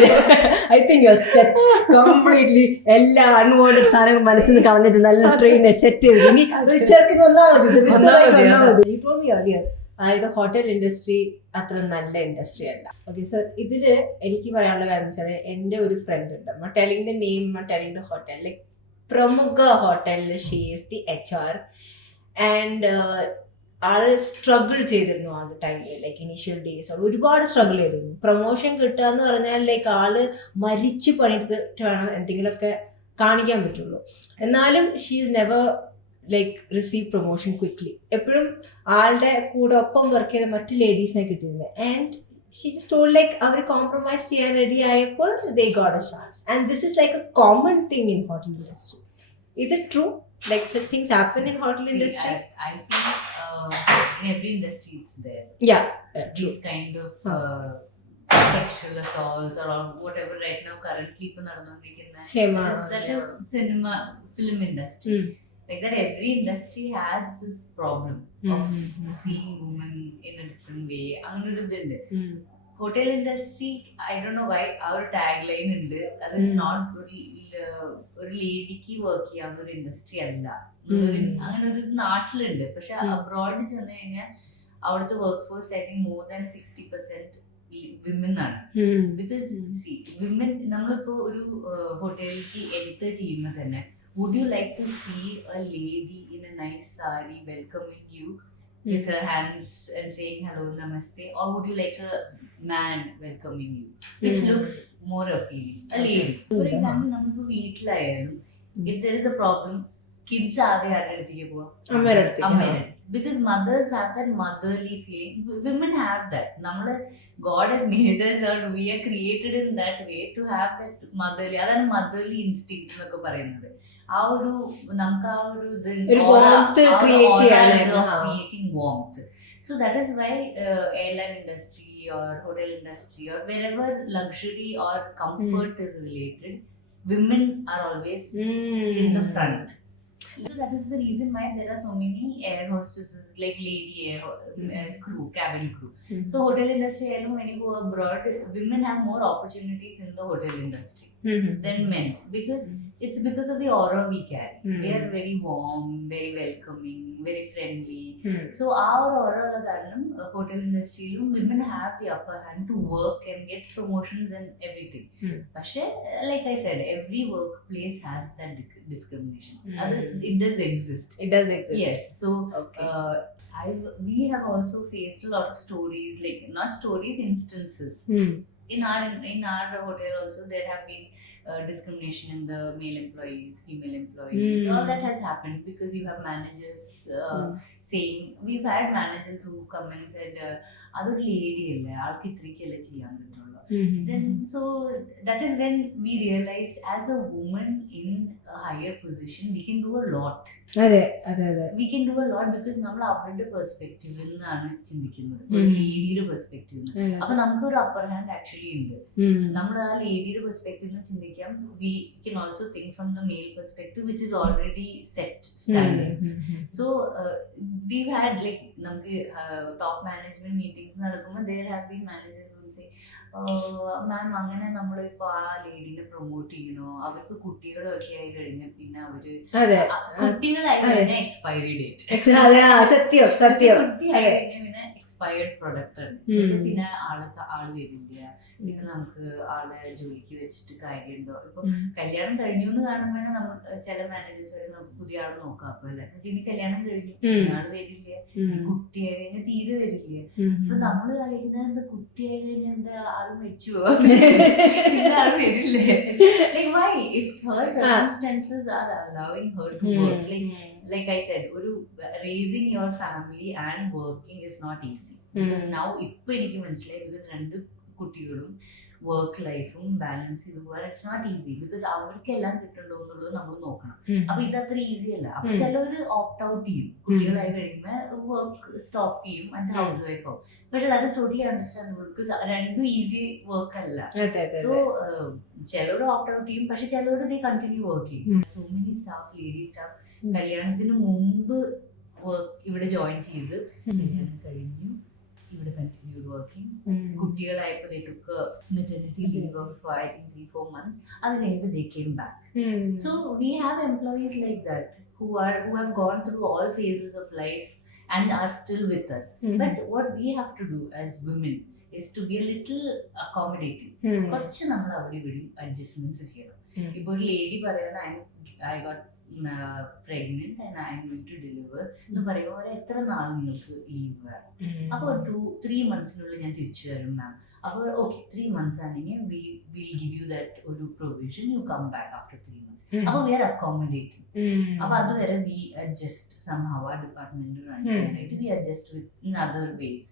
I think you are set completely. എല്ലാ അൺവാണ്ടഡ് സാധനങ്ങൾ മനസ്സിൽ നിന്ന് കളഞ്ഞിട്ട് നല്ല ട്രെയിനെ സെറ്റ് ചെയ്ത് ഇനി ചെറുക്കിന് വന്നാൽ മതി. You told me earlier, അതായത് ഹോട്ടൽ ഇൻഡസ്ട്രി അത്ര നല്ല ഇൻഡസ്ട്രി അല്ല. ഓക്കെ സർ, ഇതില് എനിക്ക് പറയാനുള്ള കാര്യം വെച്ചാൽ എൻ്റെ ഒരു ഫ്രണ്ട് ഉണ്ട്, telling the name, telling the hotel, like പ്രമുഖ ഹോട്ടലിൽ she is the HR, and ആള് സ്ട്രഗിൾ ചെയ്തിരുന്നു ആളുടെ ടൈമിൽ, ലൈക്ക് ഇനീഷ്യൽ ഡേയ്സ് ഒരുപാട് സ്ട്രഗിൾ ചെയ്തിരുന്നു. പ്രൊമോഷൻ കിട്ടുക എന്ന് പറഞ്ഞാൽ ലൈക്ക് ആള് മരിച്ച് പണിയെടുത്തിട്ട് വേണം എന്തെങ്കിലുമൊക്കെ കാണിക്കാൻ പറ്റുള്ളൂ. എന്നാലും she is never like receive promotion quickly. എപ്പോഴും ആളുടെ കൂടെ ഒപ്പം വർക്ക് ചെയ്ത മറ്റു ലേഡീസിനെ കിട്ടിയിരുന്നത്. And she just told like അവർ കോംപ്രമൈസ് ചെയ്യാൻ റെഡി ആയപ്പോൾ they got a chance. And this is like a common thing in hotel industry. Is it true? Like such things happen in hotel industry? I think in every industry it's there. Yeah. These kind of sexual assaults or whatever right now currently ipo nadandondirikkunna, that is cinema, film industry. Like that, every industry has this problem of seeing women in a different way. Angana oru idunde. Hotel industry, I don't know why our tagline ഉണ്ട്, that is not ഒരു ലേഡിക്ക് വർക്ക് ചെയ്യാവുന്ന ഒരു ഇൻഡസ്ട്രി അല്ല. അങ്ങനെ ഒരു നാട്ടിലുണ്ട്, പക്ഷെ അബ്രോഡ് ചെന്ന് കഴിഞ്ഞാൽ അവിടുത്തെ work force I think more than 60% വിമൻ ആണ്. ബിക്കോസ് സി വിമൻ, നമ്മളിപ്പോ ഒരു ഹോട്ടലിലേക്ക് എൻറ്റർ ചെയ്യുമ്പോൾ തന്നെ, would you like to see a lady in a nice sari welcoming you with her hands and saying hello, namaste, or would you like a man welcoming you, which looks more appealing? A lady. For example, namukku veettilayalum, if there is a problem, kids ആദ്യം ആരുടെ അടുത്തേക്ക് പോവാ? അമ്മയുടെ അടുത്തേക്ക്. അമ്മേനെ. Because mothers have that motherly feeling. Women have that. God has made us, or we are created in that way to have that motherly. അതാണ് motherly instinct എന്നൊക്കെ പറയുന്നത്. നമുക്ക് ആ ഒരു warmth create ചെയ്യാനായിട്ട്. creating warmth. So that is why airline industry or hotel industry or wherever luxury or comfort is related, women are always in the front. So that is the reason why there are so many air hostesses, like lady air crew, cabin crew. So hotel industry, when you go abroad, women have more opportunities in the hotel industry than men, because it's because of the aura we carry. We are very warm, very welcoming, very friendly. So our aura hotel industry, women have the upper hand to work and get promotions and everything. But like I said, every workplace has that discrimination. It does exist. It does exist. Yes. So we have also faced a lot of stories, like not stories, instances. In our hotel also there have been discrimination in the male employees, female employees. All that has happened because you have managers saying, we've had managers who come and said, "Adu lady alle, aalku ithrikelle cheyan pattulla." Then so that is when we realized, as a woman in a higher position, we can do a lot. We can do a lot because നമ്മൾ അവരുടെ പെർസ്പെക്റ്റീവിൽ നിന്നാണ് ചിന്തിക്കുന്നത്, ഒരു ലേഡിയുടെ പെർസ്പെക്റ്റീവ്. അപ്പൊ നമുക്ക് ഒരു അപ്പർ ഹാൻഡ് ആക്ച്വലി ഉണ്ട്. നമ്മൾ ആ ലേഡിയുടെ പെർസ്പെക്റ്റീവിൽ നിന്ന് ചിന്തിക്കാം. We can also think from the male perspective, which is already set standards. So we had like നമുക്ക് ടോപ്പ് മാനേജ്മെന്റ് മീറ്റിംഗ്സ് നടക്കുമ്പോൾ there have been managers who say, ma'am അങ്ങനെ നമ്മളിപ്പോ ആ ലേഡീനെ പ്രൊമോട്ട് ചെയ്യണോ, അവർക്ക് കുട്ടികളൊക്കെ ആയി കഴിഞ്ഞാൽ പിന്നെ അവര് കുട്ടികളായി കഴിഞ്ഞാൽ എക്സ്പയറി ഡേറ്റ്, സത്യം സത്യം, കുട്ടിയായി കഴിഞ്ഞാൽ പിന്നെ എക്സ്പയർഡ് പ്രൊഡക്റ്റ് ആണ്. പിന്നെ ആള് വരില്ല, പിന്നെ നമുക്ക് ആളെ ജോലിക്ക് വെച്ചിട്ട് കാര്യമുണ്ടോ? ഇപ്പൊ കല്യാണം കഴിഞ്ഞു എന്ന് കാണുമ്പോൾ നമ്മൾ ചില മാനേജേഴ്സ് വരെ നമുക്ക് പുതിയ ആള് നോക്കാം. അപ്പൊ അല്ലെ ഇനി കല്യാണം കഴിഞ്ഞു, ആള് വരില്ല, കുട്ടിയായി കഴിഞ്ഞാൽ തീരെ വരില്ല. അപ്പൊ നമ്മള് കളിക്കുന്നത് എന്താ, കുട്ടിയായി കഴിഞ്ഞാൽ എന്താ ആള് മരിച്ചു പോവാ, ആള് വരില്ലേ? Like why? If her circumstances are allowing her to work, like I said, raising your family and working is not easy. Because now ഇപ്പൊ എനിക്ക് മനസ്സിലായി, because രണ്ട് കുട്ടികളും വർക്ക് ലൈഫും ബാലൻസ് ചെയ്ത് പോകാൻ ഇറ്റ്സ് നോട്ട് ഈസി. ബിക്കോസ് അവർക്ക് എല്ലാം കിട്ടണ്ടോ എന്നുള്ളത് നമ്മൾ നോക്കണം. അപ്പൊ ഇത് അത്ര ഈസി അല്ല. അപ്പൊ ചിലവര് ഓപ്റ്റ് ഔട്ട് ചെയ്യും, കുട്ടികളായി കഴിയുമ്പോൾ വർക്ക് സ്റ്റോപ്പ് ചെയ്യും ആൻഡ് ഹൗസ് വൈഫ് ആവും. പക്ഷെ that is totally understandable, because രണ്ടും ഈസി വർക്ക് അല്ല. സോ ചിലവർ ഓപ്റ്റ് ഔട്ട് ചെയ്യും, പക്ഷെ ചിലവർ ദേ കണ്ടിന്യൂ വർക്ക് ചെയ്യും. So many staff, lady staff കല്യാണത്തിന് മുമ്പ് ഇവിടെ ജോയിൻ ചെയ്ത് കല്യാണം കഴിഞ്ഞു ഇവിടെ കണ്ടിന്യൂഡ് വർക്കിംഗ്. കുട്ടികളായപ്പോൾ they took a maternity leave of I think 3-4 months. അത് കഴിഞ്ഞിട്ട് they came back. So we have employees like that who have gone through all phases of life and are still with us. But what we have to do as women is to be a little accommodating. കുറച്ച് നമ്മൾ അവിടെ ഇവിടെ അഡ്ജസ്റ്റ്മെന്റ്സ് ചെയ്യണം. ഇപ്പൊ ഒരു ലേഡി പറയുന്നത് I got pregnant and I am going to deliver എന്ന് പറയുമ്പോൾ എത്ര നാൾ നിങ്ങൾക്ക് ലീവ് വേണം? അപ്പോൾ 2-3 monthസിനുള്ളിൽ ഞാൻ തിരിച്ചു വരും മാം. അപ്പോൾ ഓക്കെ 3 months ആണെങ്കിൽ we will give you that ഒരു provision, you come back after 3 months. അപ്പോൾ we are accommodating. അപ്പോൾ അതുവരെ we adjust somehow, our department run ചെയ്യാനായിട്ട് we adjust with in other ways.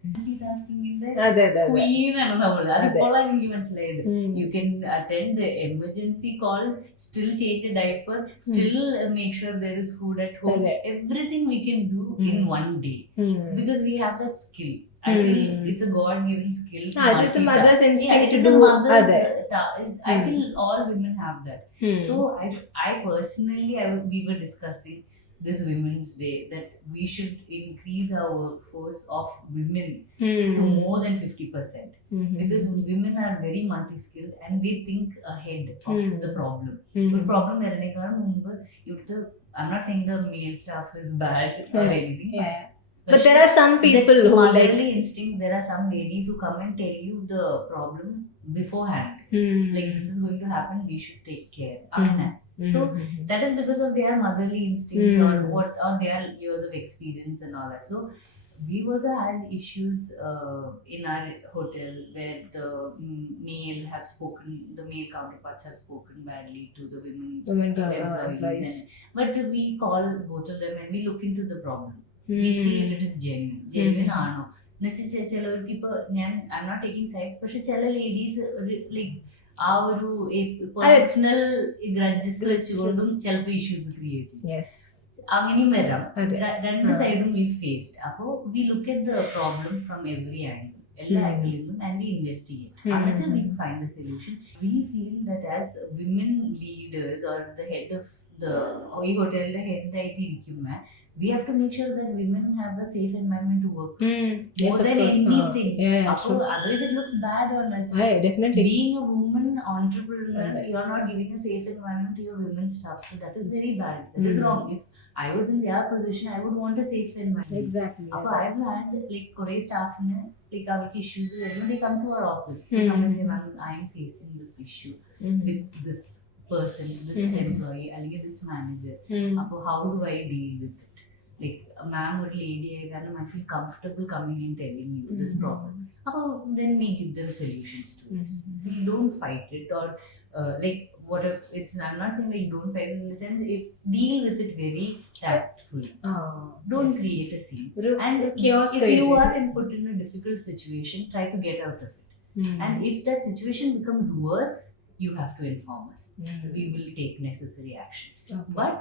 Queen ആണ് നമ്മൾ. അതിപ്പോഴാണ് എനിക്ക് മനസ്സിലായത്. You can attend the emergency calls, still change a diaper, still make sure there is food at home. Everything we can do in one day because we have that skill. I feel it's a God-given skill. It's a mother's instinct to do other. I feel all women have that. So I personally, we were discussing this Women's Day that we should increase our workforce of women to more than 50%. Because women are very multi-skilled and they think ahead of the problem. The problem I'm not saying the male staff is bad or anything. But there are some people who motherly instinct. There are some ladies who come and tell you the problem beforehand. Like this is going to happen, we should take care. So that is because of their motherly instincts or their years of experience and all that. So we also had issues in our hotel where the male counterparts have spoken badly to the women employees. But we call both of them and we look into the problem. We see if it is genuine ആണോ എന്നുവെച്ചാൽ ചിലവർക്ക് ഇപ്പൊ I'm not taking sides, പക്ഷെ ചില ladies like ആ ഒരു personal grudges വെച്ചുകൊണ്ടും ചിലപ്പോൾ ഇഷ്യൂസ് ക്രിയേറ്റ് ചെയ്യും. അങ്ങനെയും വരാം. രണ്ട് സൈഡും വി ഫേസ്ഡ്. അപ്പോൾ we look at the problem from every angle, എല്ലാ ആംഗിളിൽ നിന്നും, ആൻഡ് വി ഇൻവെസ്റ്റിഗേറ്റ്. എന്നിട്ട് we find A solution. We feel that as women leaders or the head of ഈ ഹോട്ടലിന്റെ ഹെഡായിട്ട് ഇരിക്കുമ്പോൾ we have to make sure that women have a safe environment to work. Yes, more than anything. Otherwise it looks bad on us. Definitely. Being a woman entrepreneur, you are not giving a safe environment to your women staff, so that is very bad. That is wrong. If I was in their position, I would want a safe environment. Exactly. I've had like kore staff ne like our issues when they come to our office, they come and say, "Ma'am, I am facing this issue with this person, this employee, അല്ലെങ്കിൽ this manager. അപ്പോൾ how do I deal with it? Like, ma'am or lady, I feel comfortable coming and telling you this problem." Then we give them solutions to it. So you don't fight it or like whatever. I'm not saying like don't fight it in the sense, if deal with it very tactfully. Don't create a scene. And if you are put in a difficult situation, try to get out of it. And if that situation becomes worse, you have to inform us. We will take necessary action. But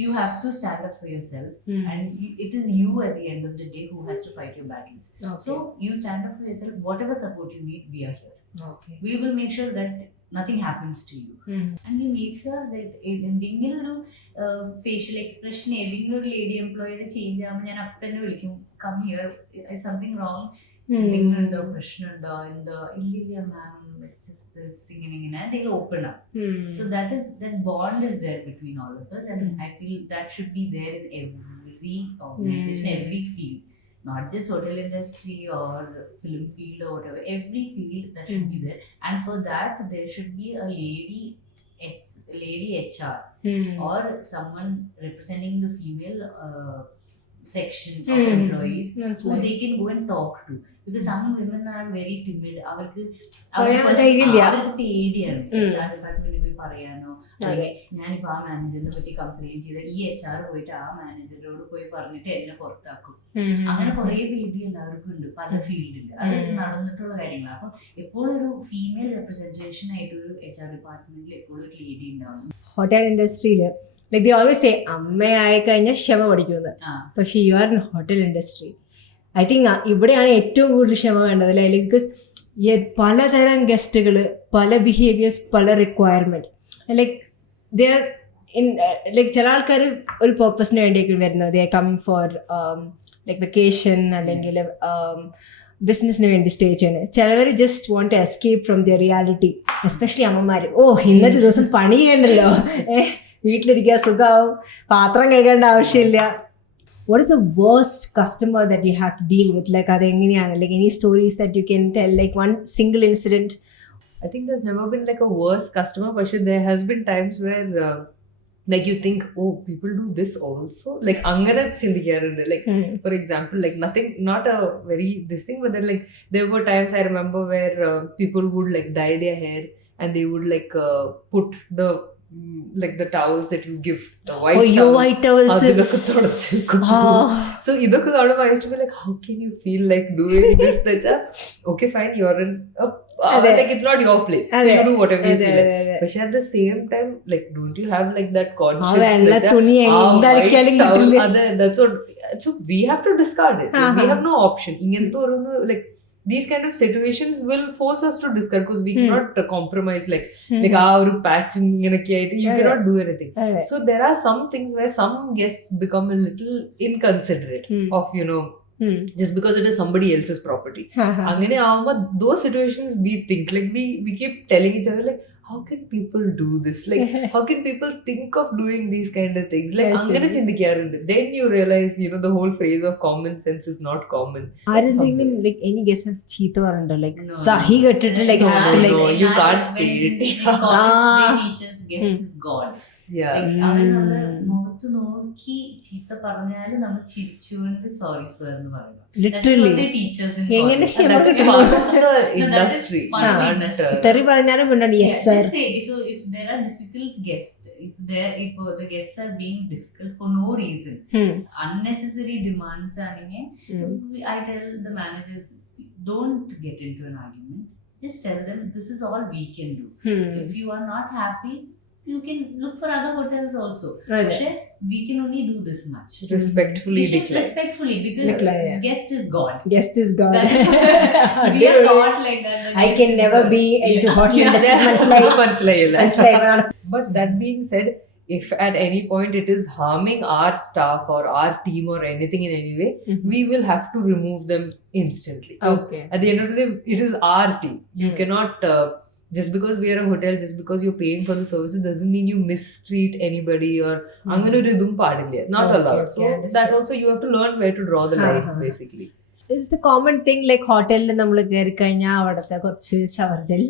you have to stand up for yourself, and it is you at the end of the day who has to fight your battles. So you stand up for yourself. Whatever support you need, we are here. We will make sure that nothing happens to you. And we make sure that എന്തെങ്കിലും ഒരു facial expression ഏതെങ്കിലും ഒരു ലേഡി എംപ്ലോയിയുടെ ചേഞ്ച് ആകുമ്പോൾ ഞാൻ അപ്പം തന്നെ വിളിക്കും, come here, is something wrong? എന്തെങ്കിലും പ്രശ്നമുണ്ടോ? എന്തോ ഇല്ലില്ല മാം, it's just this ഇങ്ങനെ they'll open up. So that bond is there between all of us, and I feel that should be there in every organization, every field, not just hotel industry or film field or whatever. Every field that should be there, and for that there should be a lady HR or someone representing the female section of employees who they can go and talk to, because some women are very timid. അവർക്ക് പേടിയാണ് HR ഡിപ്പാർട്ട്മെന്റിൽ പോയി പറയാനോ, അല്ലെങ്കിൽ ഞാനിപ്പോ ആ മാനേജറിനെ പറ്റി കംപ്ലൈന്റ് ചെയ്ത ഈ HR പോയിട്ട് ആ മാനേജറിനോട് പോയി പറഞ്ഞിട്ട് എന്നെ പുറത്താക്കും. അങ്ങനെ കുറെ പേടി എല്ലാവർക്കും ഉണ്ട് പല ഫീൽഡിൽ. അത് നടന്നിട്ടുള്ള കാര്യങ്ങളാണ്. അപ്പൊ എപ്പോഴും ഒരു ഫീമെയിൽ റെപ്രസെന്റേഷൻ ആയിട്ട് ഒരു HR ഡിപ്പാർട്ട്മെന്റിൽ എപ്പോഴും ഒരു ലേഡി ഉണ്ടാവും. ഹോട്ടൽ ഇൻഡസ്ട്രിയിൽ ലൈക്ക് ദേ ഓൾവേസ് സേ അമ്മയായി കഴിഞ്ഞാൽ ക്ഷമ പഠിക്കുന്നത്. പക്ഷേ you are in hotel industry, I think ഇവിടെയാണ് ഏറ്റവും കൂടുതൽ ക്ഷമ വേണ്ടത് അല്ലേ? ബിക്കോസ് പലതരം ഗസ്റ്റുകൾ, പല ബിഹേവിയേഴ്സ്, പല requirement. Like they are in like ചില ആൾക്കാർ ഒരു പേർപ്പസിന് വേണ്ടിയൊക്കെ വരുന്നത്. They are coming for like vacation അല്ലെങ്കിൽ ബിസിനസ്സിന് വേണ്ടി സ്റ്റേ ചെയ്യുന്നത്. ചിലവർ just want to escape from their reality. Especially അമ്മമാർ, ഇന്നത്തെ ദിവസം പണി ചെയ്യണ്ടല്ലോ, വീട്ടിലിരിക്കുക, സുഖമാവും, പാത്രം കഴുകേണ്ട ആവശ്യമില്ല. What is the worst customer that you have to deal with? Like, are there any stories that you can tell, like one single incident? I think there's never been like a worse customer, but there has been times where like you think, people do this also, like angana chindikkarunde, like for example, like nothing, not a very this thing, but then like there were times I remember where people would like dye their hair and they would like put the like the towels that you give, the white towels. Your white towels. So idokku I used to be like, how can you feel like doing this? That's okay, fine, you're in like it's not your place, so you do whatever you feel like. But at the same time, like, don't you have like that conscience that's what, so we have to discard it. We have no option. Like these kind of situations will force us to discard, because we cannot compromise like our patch you cannot do anything. So there are some things where some guests become a little inconsiderate of just because it is somebody else's property. Angane avuma those situations we think like we keep telling each other like, how can people do this? Like, how can people think of doing these kind of things? Like, angane chindikkarunde. Then you realize, the whole phrase of common sense is not common. I don't think like any guest has cheeta varanda, like sahi gattittu like have to like. No, you can't say it. They teach us guest is God. Yeah. Like, മുഖത്ത് നോക്കി ചീത്ത പറഞ്ഞാലും നമ്മൾ ചിരിച്ചുകൊണ്ട് sorry sir എന്ന് പറയണം. ലിറ്ററലി എങ്ങനെ ഇൻഡസ്ട്രി തെറി പറഞ്ഞാലും yes sir. So if there are difficult guests, if the guests are being difficult for no reason, unnecessary demands ആണെങ്കിൽ I tell the managers, don't get into an argument. Just tell them this is all we can do. If you are not happy, you can look for other hotels also. We can only do this much. Respectfully declare. Respectfully, because guest is God. Guest is God. We are not like that. I can never be into hotel industry. But that being said, if at any point it is harming our staff or our team or anything in any way, we will have to remove them instantly. Okay. At the end of the day, it is our team. You cannot, just because we are a hotel, just because you're paying for the services, doesn't mean you mistreat anybody or angane oru idum paadilla. Not allowed. So that also you have to learn where to draw the line, basically. It's a common thing, like ഹോട്ടലിൽ നമ്മൾ കയറി കഴിഞ്ഞാൽ അവിടുത്തെ കുറച്ച് shower gel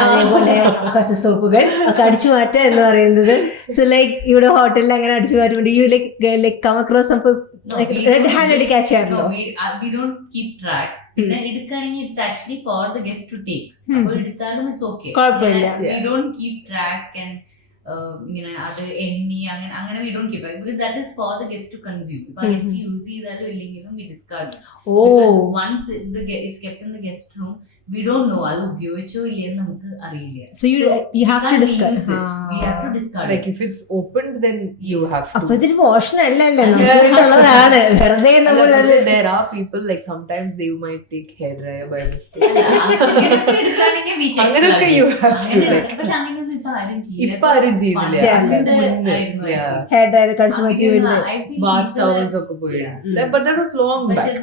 അതേപോലെ കുറച്ച് സോപ്പുകൾ ഒക്കെ അടിച്ചു മാറ്റുക എന്ന് പറയുന്നത്. സോ ലൈക്ക് ഇവിടെ ഹോട്ടലിൽ അങ്ങനെ അടിച്ചു മാറ്റുമ്പോൾ യു ലൈക്ക് കം അക്രോസ് നമുക്ക് റെഡ് ഹാൻഡ് ക്യാച്ച് ചെയ്യാറുണ്ടോ? We don't keep track. പിന്നെ എടുക്കുകയാണെങ്കിൽ it's actually for the guest to take. അപ്പോൾ എടുത്താലും ഇറ്റ്സ് ഓക്കെ. കുഴപ്പമില്ല. We don't keep track and ഇങ്ങനെ അത് എണ്ണി അങ്ങനെ we don't keep it because that is for the guest to consume. ഇപ്പൊ ഗസ്റ്റ് യൂസ് ചെയ്താലും ഇല്ലെങ്കിലും we discard it. Because once it's kept in the guest room, we don't know അത് ഉപയോഗിച്ചോ ഇല്ലെന്ന് നമുക്ക് അറിയില്ല. So you have to discard it. We have to discard like it. if it's opened, then you have to. അപ്പൊ ഇതൊരു മോഷണം അല്ലല്ലോ, നമുക്കുള്ളതാണ്. വെറുതെ നമ്മളത്. There are people like sometimes they might take hair dryer by mistake. എടുക്കുകയാണെങ്കിൽ we check. അങ്ങനെയൊക്കെ you have to like. പക്ഷെ അങ്ങനെയൊന്നും ഇപ്പൊ ആരും ഇപ്പൊ ആരും ചെയ്യുന്നില്ല. ഹെയർ ഡ്രയർ കടിച്ചു മാറ്റി Bath towels ഒക്കെ പോയിട്ടുണ്ട്. But that was long back.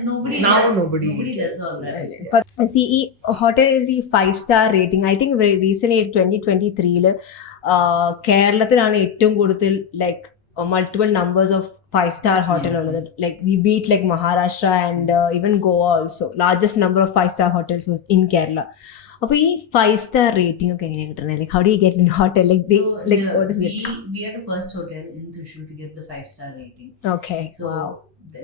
Now nobody does all that. See, ഈ ഹോട്ടൽ ഈ 5-star rating I think recent 2023 കേരളത്തിലാണ് ഏറ്റവും കൂടുതൽ like multiple numbers of 5-star hotel ഉള്ളത്. Like we beat like Maharashtra and even Goa also. Largest number of 5-star hotels was in Kerala. അപ്പോൾ ഈ 5-star rating ഒക്കെ എങ്ങനെയാണ് കിട്ടുന്നത്? Like how do you get in hotel? Like what is it? We are the first hotel in Thrissur to get the 5-star rating. Okay. So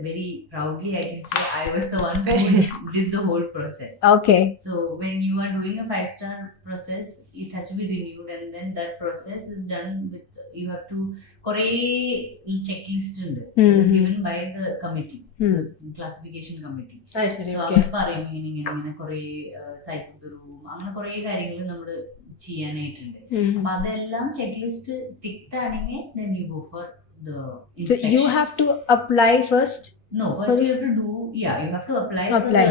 very proudly I can say I was the one who did the whole process. Okay. So when you are doing a 5-star process, it has to be renewed, and then that process is done with, you have to kore checklist given by the committee, the classification committee. So അവർ പറയും ഇങ്ങനെ കുറെ size of the room അങ്ങനെ കുറെ കാര്യങ്ങൾ നമ്മൾ ചെയ്യാനായിട്ടുണ്ട്. അപ്പൊ അതെല്ലാം ചെക്ക് ലിസ്റ്റ് ടിക്ട് ആണെങ്കിൽ then you go for the inspection. So you have to apply first? No, first you have to do, you have to apply for the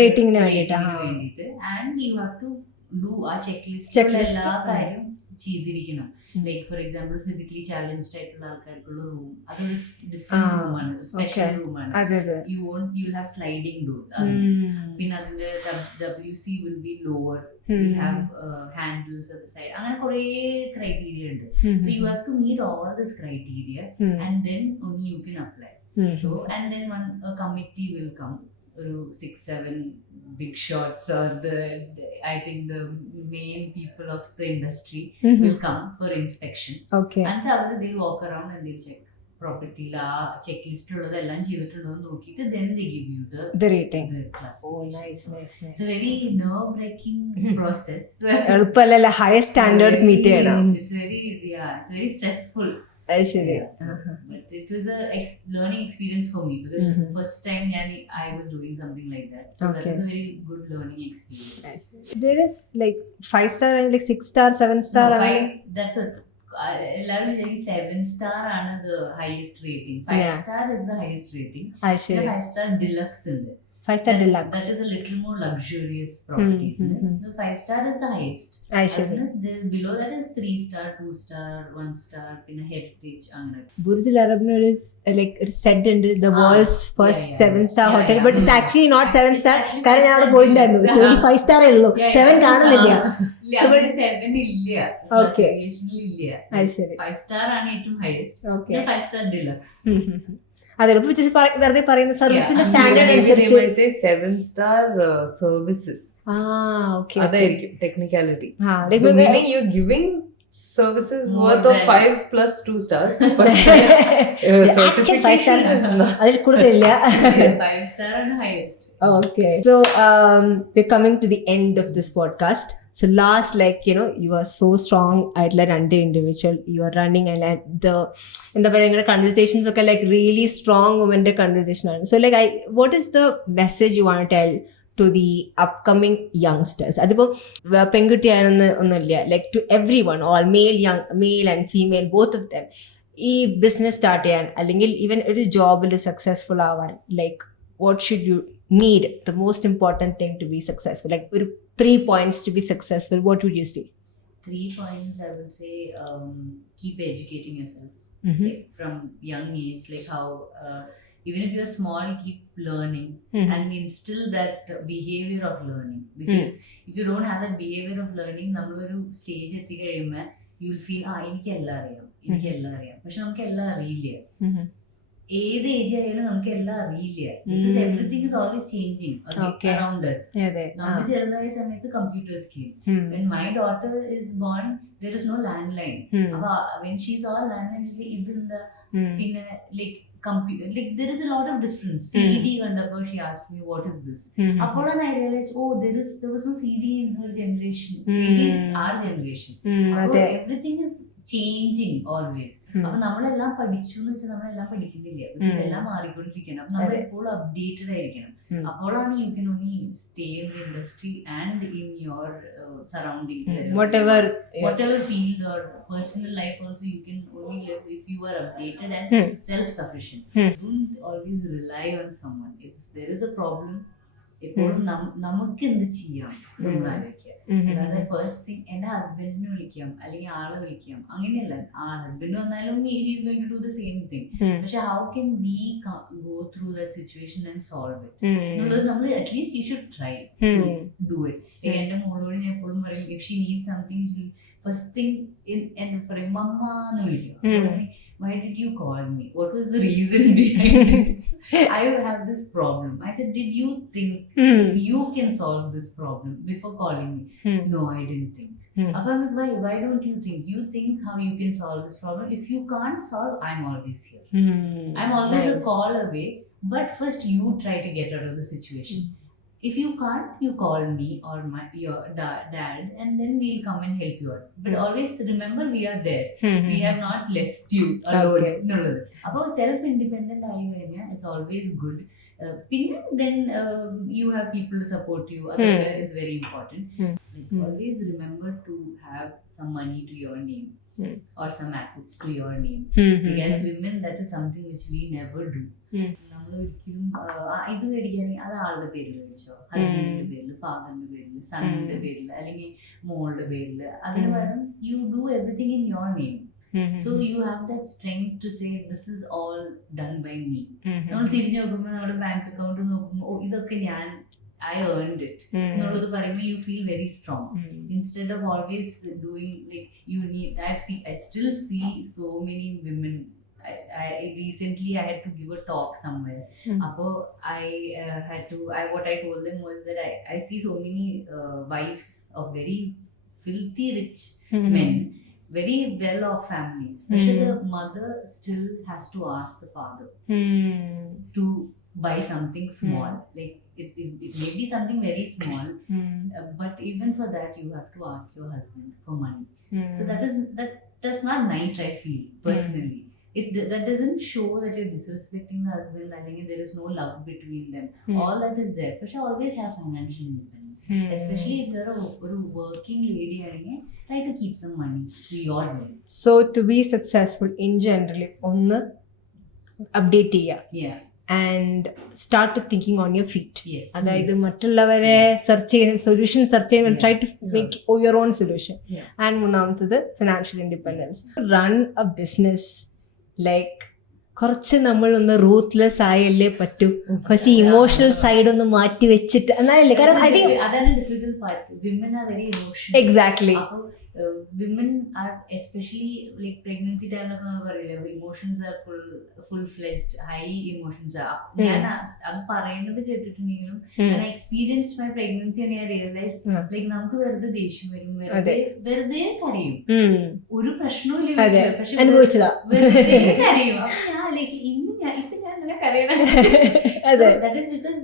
rating and you have to do a checklist എല്ലാ കാര്യം ചെയ്തിരിക്കണം. Like for example physically challenged ആയിട്ടുള്ള ആൾക്കാർക്കുള്ള room അതൊരു different റൂമാണ്, special റൂമാണ്. You will have sliding doors. പിന്നെ അതിന്റെ WC will be lower, you have handles at the side. അങ്ങനെ കുറെ ക്രൈറ്റീരിയ ഉണ്ട്. So you have to meet all this criteria and then only you can apply. So and then a committee will come, 6-7 big shots or I think the main people of the industry will come for inspection. Okay. And they'll walk around and they'll check property la checklist ulladellum cheyidittundo nokkitte then they give you the rating. Oh, nice. It's a very nerve breaking process. എളുപ്പമല്ല, high standards meet ചെയ്യണം. It's very stressful. But it was a learning experience for me because first time I was doing something like that. So that was a very good learning experience. There is like 5-star and like 6-star, 7-star. No, 5, that's what എല്ലാവരും വിചാരിക്കും 7-star ആണ് the highest rating. 5-star is the highest rating. 5-star deluxe ഉണ്ട്. 5-star deluxe. That is a little more luxurious properties. The 5-star is the highest. Below that is 3-star, 2-star, 1-star, പിന്നെ heritage അങ്ങനെ. Burj Al Arab is like said under the world's first 7-star hotel, but it's actually not 7-star. കാരണം ഞാൻ അവിടെ പോയിട്ടുണ്ടായിരുന്നു. So only 5-star ഉള്ളൂ, 7 കാണുന്നില്ല. 7 ഇല്ല, classification ഇല്ല. 5-star ആണ് ഏറ്റവും highest. 5-star deluxe. അതെ, വെറുതെ പറയുന്ന സർവീസിന്റെ സ്റ്റാൻഡേർഡ് അനുസരിച്ച് 7-star services. Okay. അതായിരിക്കും technicality. Meaning you're giving services More worth of than- 5 plus 2 stars. But Actual 5 star certification is not. അതിൽ കൂടുതലില്ല. 5-star and highest. Okay. So we're coming to the end of this podcast. So last, like, you know, you are so strong at like under individual. You are running and like the conversations are like really strong women conversation. So like, what is the message you want to tell to the upcoming youngsters? അതിപ്പോൾ പെൺകുട്ടിയാണെന്ന് ഒന്നുമില്ല, like to everyone, all male and female, both of them, ഈ business start ചെയ്യാൻ അല്ലെങ്കിൽ ഈവൻ ഒരു ജോബിൽ സക്സസ്ഫുൾ ആവാൻ, like what should you need, the most important thing to be successful, like 3 points to be successful, what would you say? 3 points I would say, keep educating yourself, Mm-hmm. like from young age, like how even if you're small, keep learning and instill that behavior of learning, because if you don't have that behavior of learning, നമ്മളൊരു സ്റ്റേജ് എത്തിക്കഴിയുമ്പോൾ you will feel എനിക്കെല്ലാം അറിയാം, പക്ഷെ നമുക്ക് എല്ലാം അറിയില്ല. ഏത് ഏജ് ആയാലും നമുക്ക് എല്ലാം അറിയില്ല, because everything is always changing around us. നമ്മൾ ചെറുതായ സമയത്ത് computers came. When my daughter is born, there is no landline. അപ്പൊ when she saw landline, she said ഇതെന്താ, പിന്നെ like computer, like there is a lot of difference. CD കണ്ടപ്പോൾ she asked me what is this. അപ്പോഴാണ് I realized, oh, there was no CD in her generation. CD is our generation. So everything is changing always. അപ്പൊ നമ്മളെല്ലാം പഠിച്ചു എന്ന് വെച്ചാൽ നമ്മളെല്ലാം പഠിക്കുന്നില്ല, ബിക്കോസ് എല്ലാം മാറിക്കൊണ്ടിരിക്കണം. അപ്പൊ നമ്മൾ എപ്പോഴും അപ്ഡേറ്റഡ് ആയിരിക്കണം. അപ്പോഴാണ് you can only stay in the industry and in your surroundings, whatever field or personal life also you can only live if you are updated and self-sufficient. Don't always rely on someone. If there is a problem, എപ്പോഴും നമുക്ക് എന്ത് ചെയ്യാം എന്ന് ആലോചിക്കുക. അല്ലാതെ first thing എന്റെ ഹസ്ബൻഡിനെ വിളിക്കാം അല്ലെങ്കിൽ ആളെ വിളിക്കാം, അങ്ങനെയല്ല. ഹസ്ബൻഡ് വന്നാലും is going to do the same thing. പക്ഷെ how can we go through that situation and solve it എന്നുള്ളത് നമ്മൾ at least you should try do it. എന്റെ മോളോട് ഞാൻ എപ്പോഴും പറയും, if she need something, first thing പറയും മമ്മ എന്ന് വിളിക്കും. Why did you call me? What was the reason behind it? I have this problem. I said, did you think if you can solve this problem before calling me? No, I didn't think. I'm like, why don't you think? You think how you can solve this problem. If you can't solve, I'm always here. I'm always a call away. But first you try to get out of the situation. If you can't, you call me or your dad, and then we'll come and help you out. But always remember, we are there. We have not left you alone. No. About self-independent, it's always good. Then you have people to support you. That is very important. Always remember to have some money to your name or some assets to your name. Because women, that is something which we never do. നമ്മൾ ഒരിക്കലും ഇത് മേടിക്കുകയാണെങ്കിൽ അത് ആളുടെ പേരിൽ മേടിച്ചോ, ഹസ്ബൻഡിന്റെ പേരിൽ, ഫാദറിന്റെ പേരിൽ, സണ്ണിന്റെ പേരിൽ, അല്ലെങ്കിൽ മോളുടെ പേരിൽ. അതിന് പകരം you do everything in your name. So you have that strength to say this is all done by me. നമ്മൾ തിരിഞ്ഞു നോക്കുമ്പോൾ നമ്മുടെ ബാങ്ക് അക്കൗണ്ട് നോക്കുമ്പോൾ ഇതൊക്കെ I earned it. എന്നുള്ളത് പറയുമ്പോൾ you feel very strong. Instead of always doing like you need. I still see so many women. I recently I had to give a talk somewhere. Appo what I told them was that I see so many wives of very filthy rich men, very well off families. But the mother still has to ask the father to buy something small. Like it may be something very small, but even for that you have to ask your husband for money. So that's not nice, I feel personally. That doesn't show that you're disrespecting the husband. I think there is no love between them. All that is there. But you always have financial independence. Especially if you're a working lady, try to keep some money to your name. So to be successful in general, on the update and start thinking on your feet. Yes. അതായത് മറ്റുള്ളവരെ solution search ചെയ്യുമ്പോൾ try to make your own solution. And മൂന്നാമത്തത് financial independence. Run A business like കുറച്ച് നമ്മളൊന്ന് റൂത്ത്ലെസ് ആയല്ലേ പറ്റൂ, കുറച്ച് emotional side ഒന്ന് മാറ്റി വെച്ചിട്ട് എന്നാലല്ലേ. കാരണം ഐ തിങ്ക് അതാണ് difficult part. Women are very emotional. Exactly. women are especially like pregnancy time lok nammal parayilla emotions are full fledged high emotions are ഞാൻ അത് പറയുന്നത് കേട്ടിട്ടുണ്ടെങ്കിലും and I experienced my pregnancy and I realized like നമുക്ക് വെറുതെ ദേഷ്യം വരും വെറുതെ കരയും ഒരു പ്രശ്നവും ഇല്ല പക്ഷെ അനുഭവിച്ചതാ വെറുതെ കരയും അപ്പൊ ഞാൻ ലൈക്ക് ഇപ്പൊ ഞാൻ അങ്ങനെ കരയണം that is because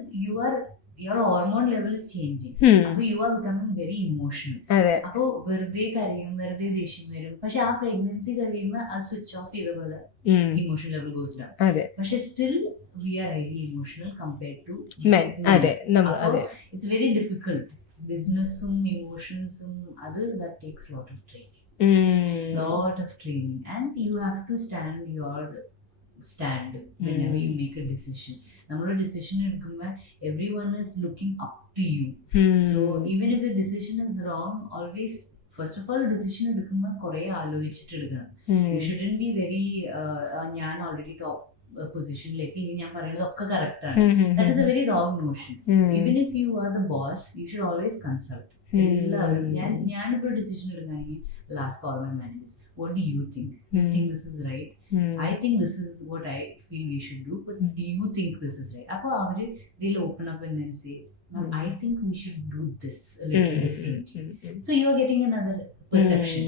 your hormone level is changing. അപ്പോൾ you are becoming very emotional. അപ്പോൾ വെറുതെ കരയും വെറുതെ ദേഷ്യം വരും പക്ഷെ ആ pregnancy കഴിയുമ്പോൾ അത് സ്വിച്ച് ഓഫ് ചെയ്ത പോലെ emotion level goes down. പക്ഷെ still we are highly emotional compared to men. It's very difficult. Businessum emotionsum അത് that takes lot of training and you have to stand whenever you make a decision. നമ്മളൊരു ഡിസിഷൻ എടുക്കുമ്പോൾ everyone is looking up to you. So even if the decision is wrong, always first of all decision എടുക്കുമ്പോൾ കുറേ ആലോചിച്ചിട്ട് എടുക്കണം. You shouldn't be very ഞാൻ already top പൊസിഷനിലേക്ക് ഇനി ഞാൻ പറയുന്നത് ഒക്കെ കറക്റ്റ് ആണ്. That is a very wrong notion. Even if you are the boss, you should always consult. എല്ലാവരും ഞാനിപ്പോൾ ഡിസിഷൻ എടുക്കുകയാണെങ്കിൽ last call my managers what do you think? You think this is right? I think this is what I feel we should do, but do you think this is right? Appo avaru they'll open up and then say, I think we should do this a little differently. So you are getting another perception.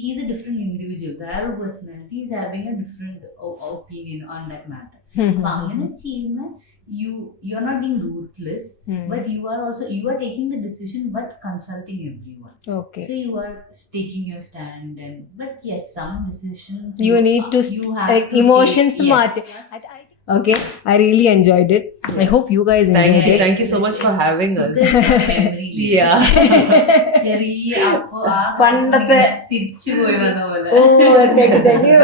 He's a different individual. Their personality is having a different opinion on that matter. Appo angane cheyuma you are not being ruthless, but you are taking the decision but consulting everyone. So you are taking your stand but yes, some decisions you need to like emotions smart. Okay, I really enjoyed it. I hope you guys enjoyed it. Thank you so much for having us. Yeah. ചെറിയ അപ്പൊ പണ്ടത്തെ തിരിച്ചു പോയി വന്ന പോലെ thank you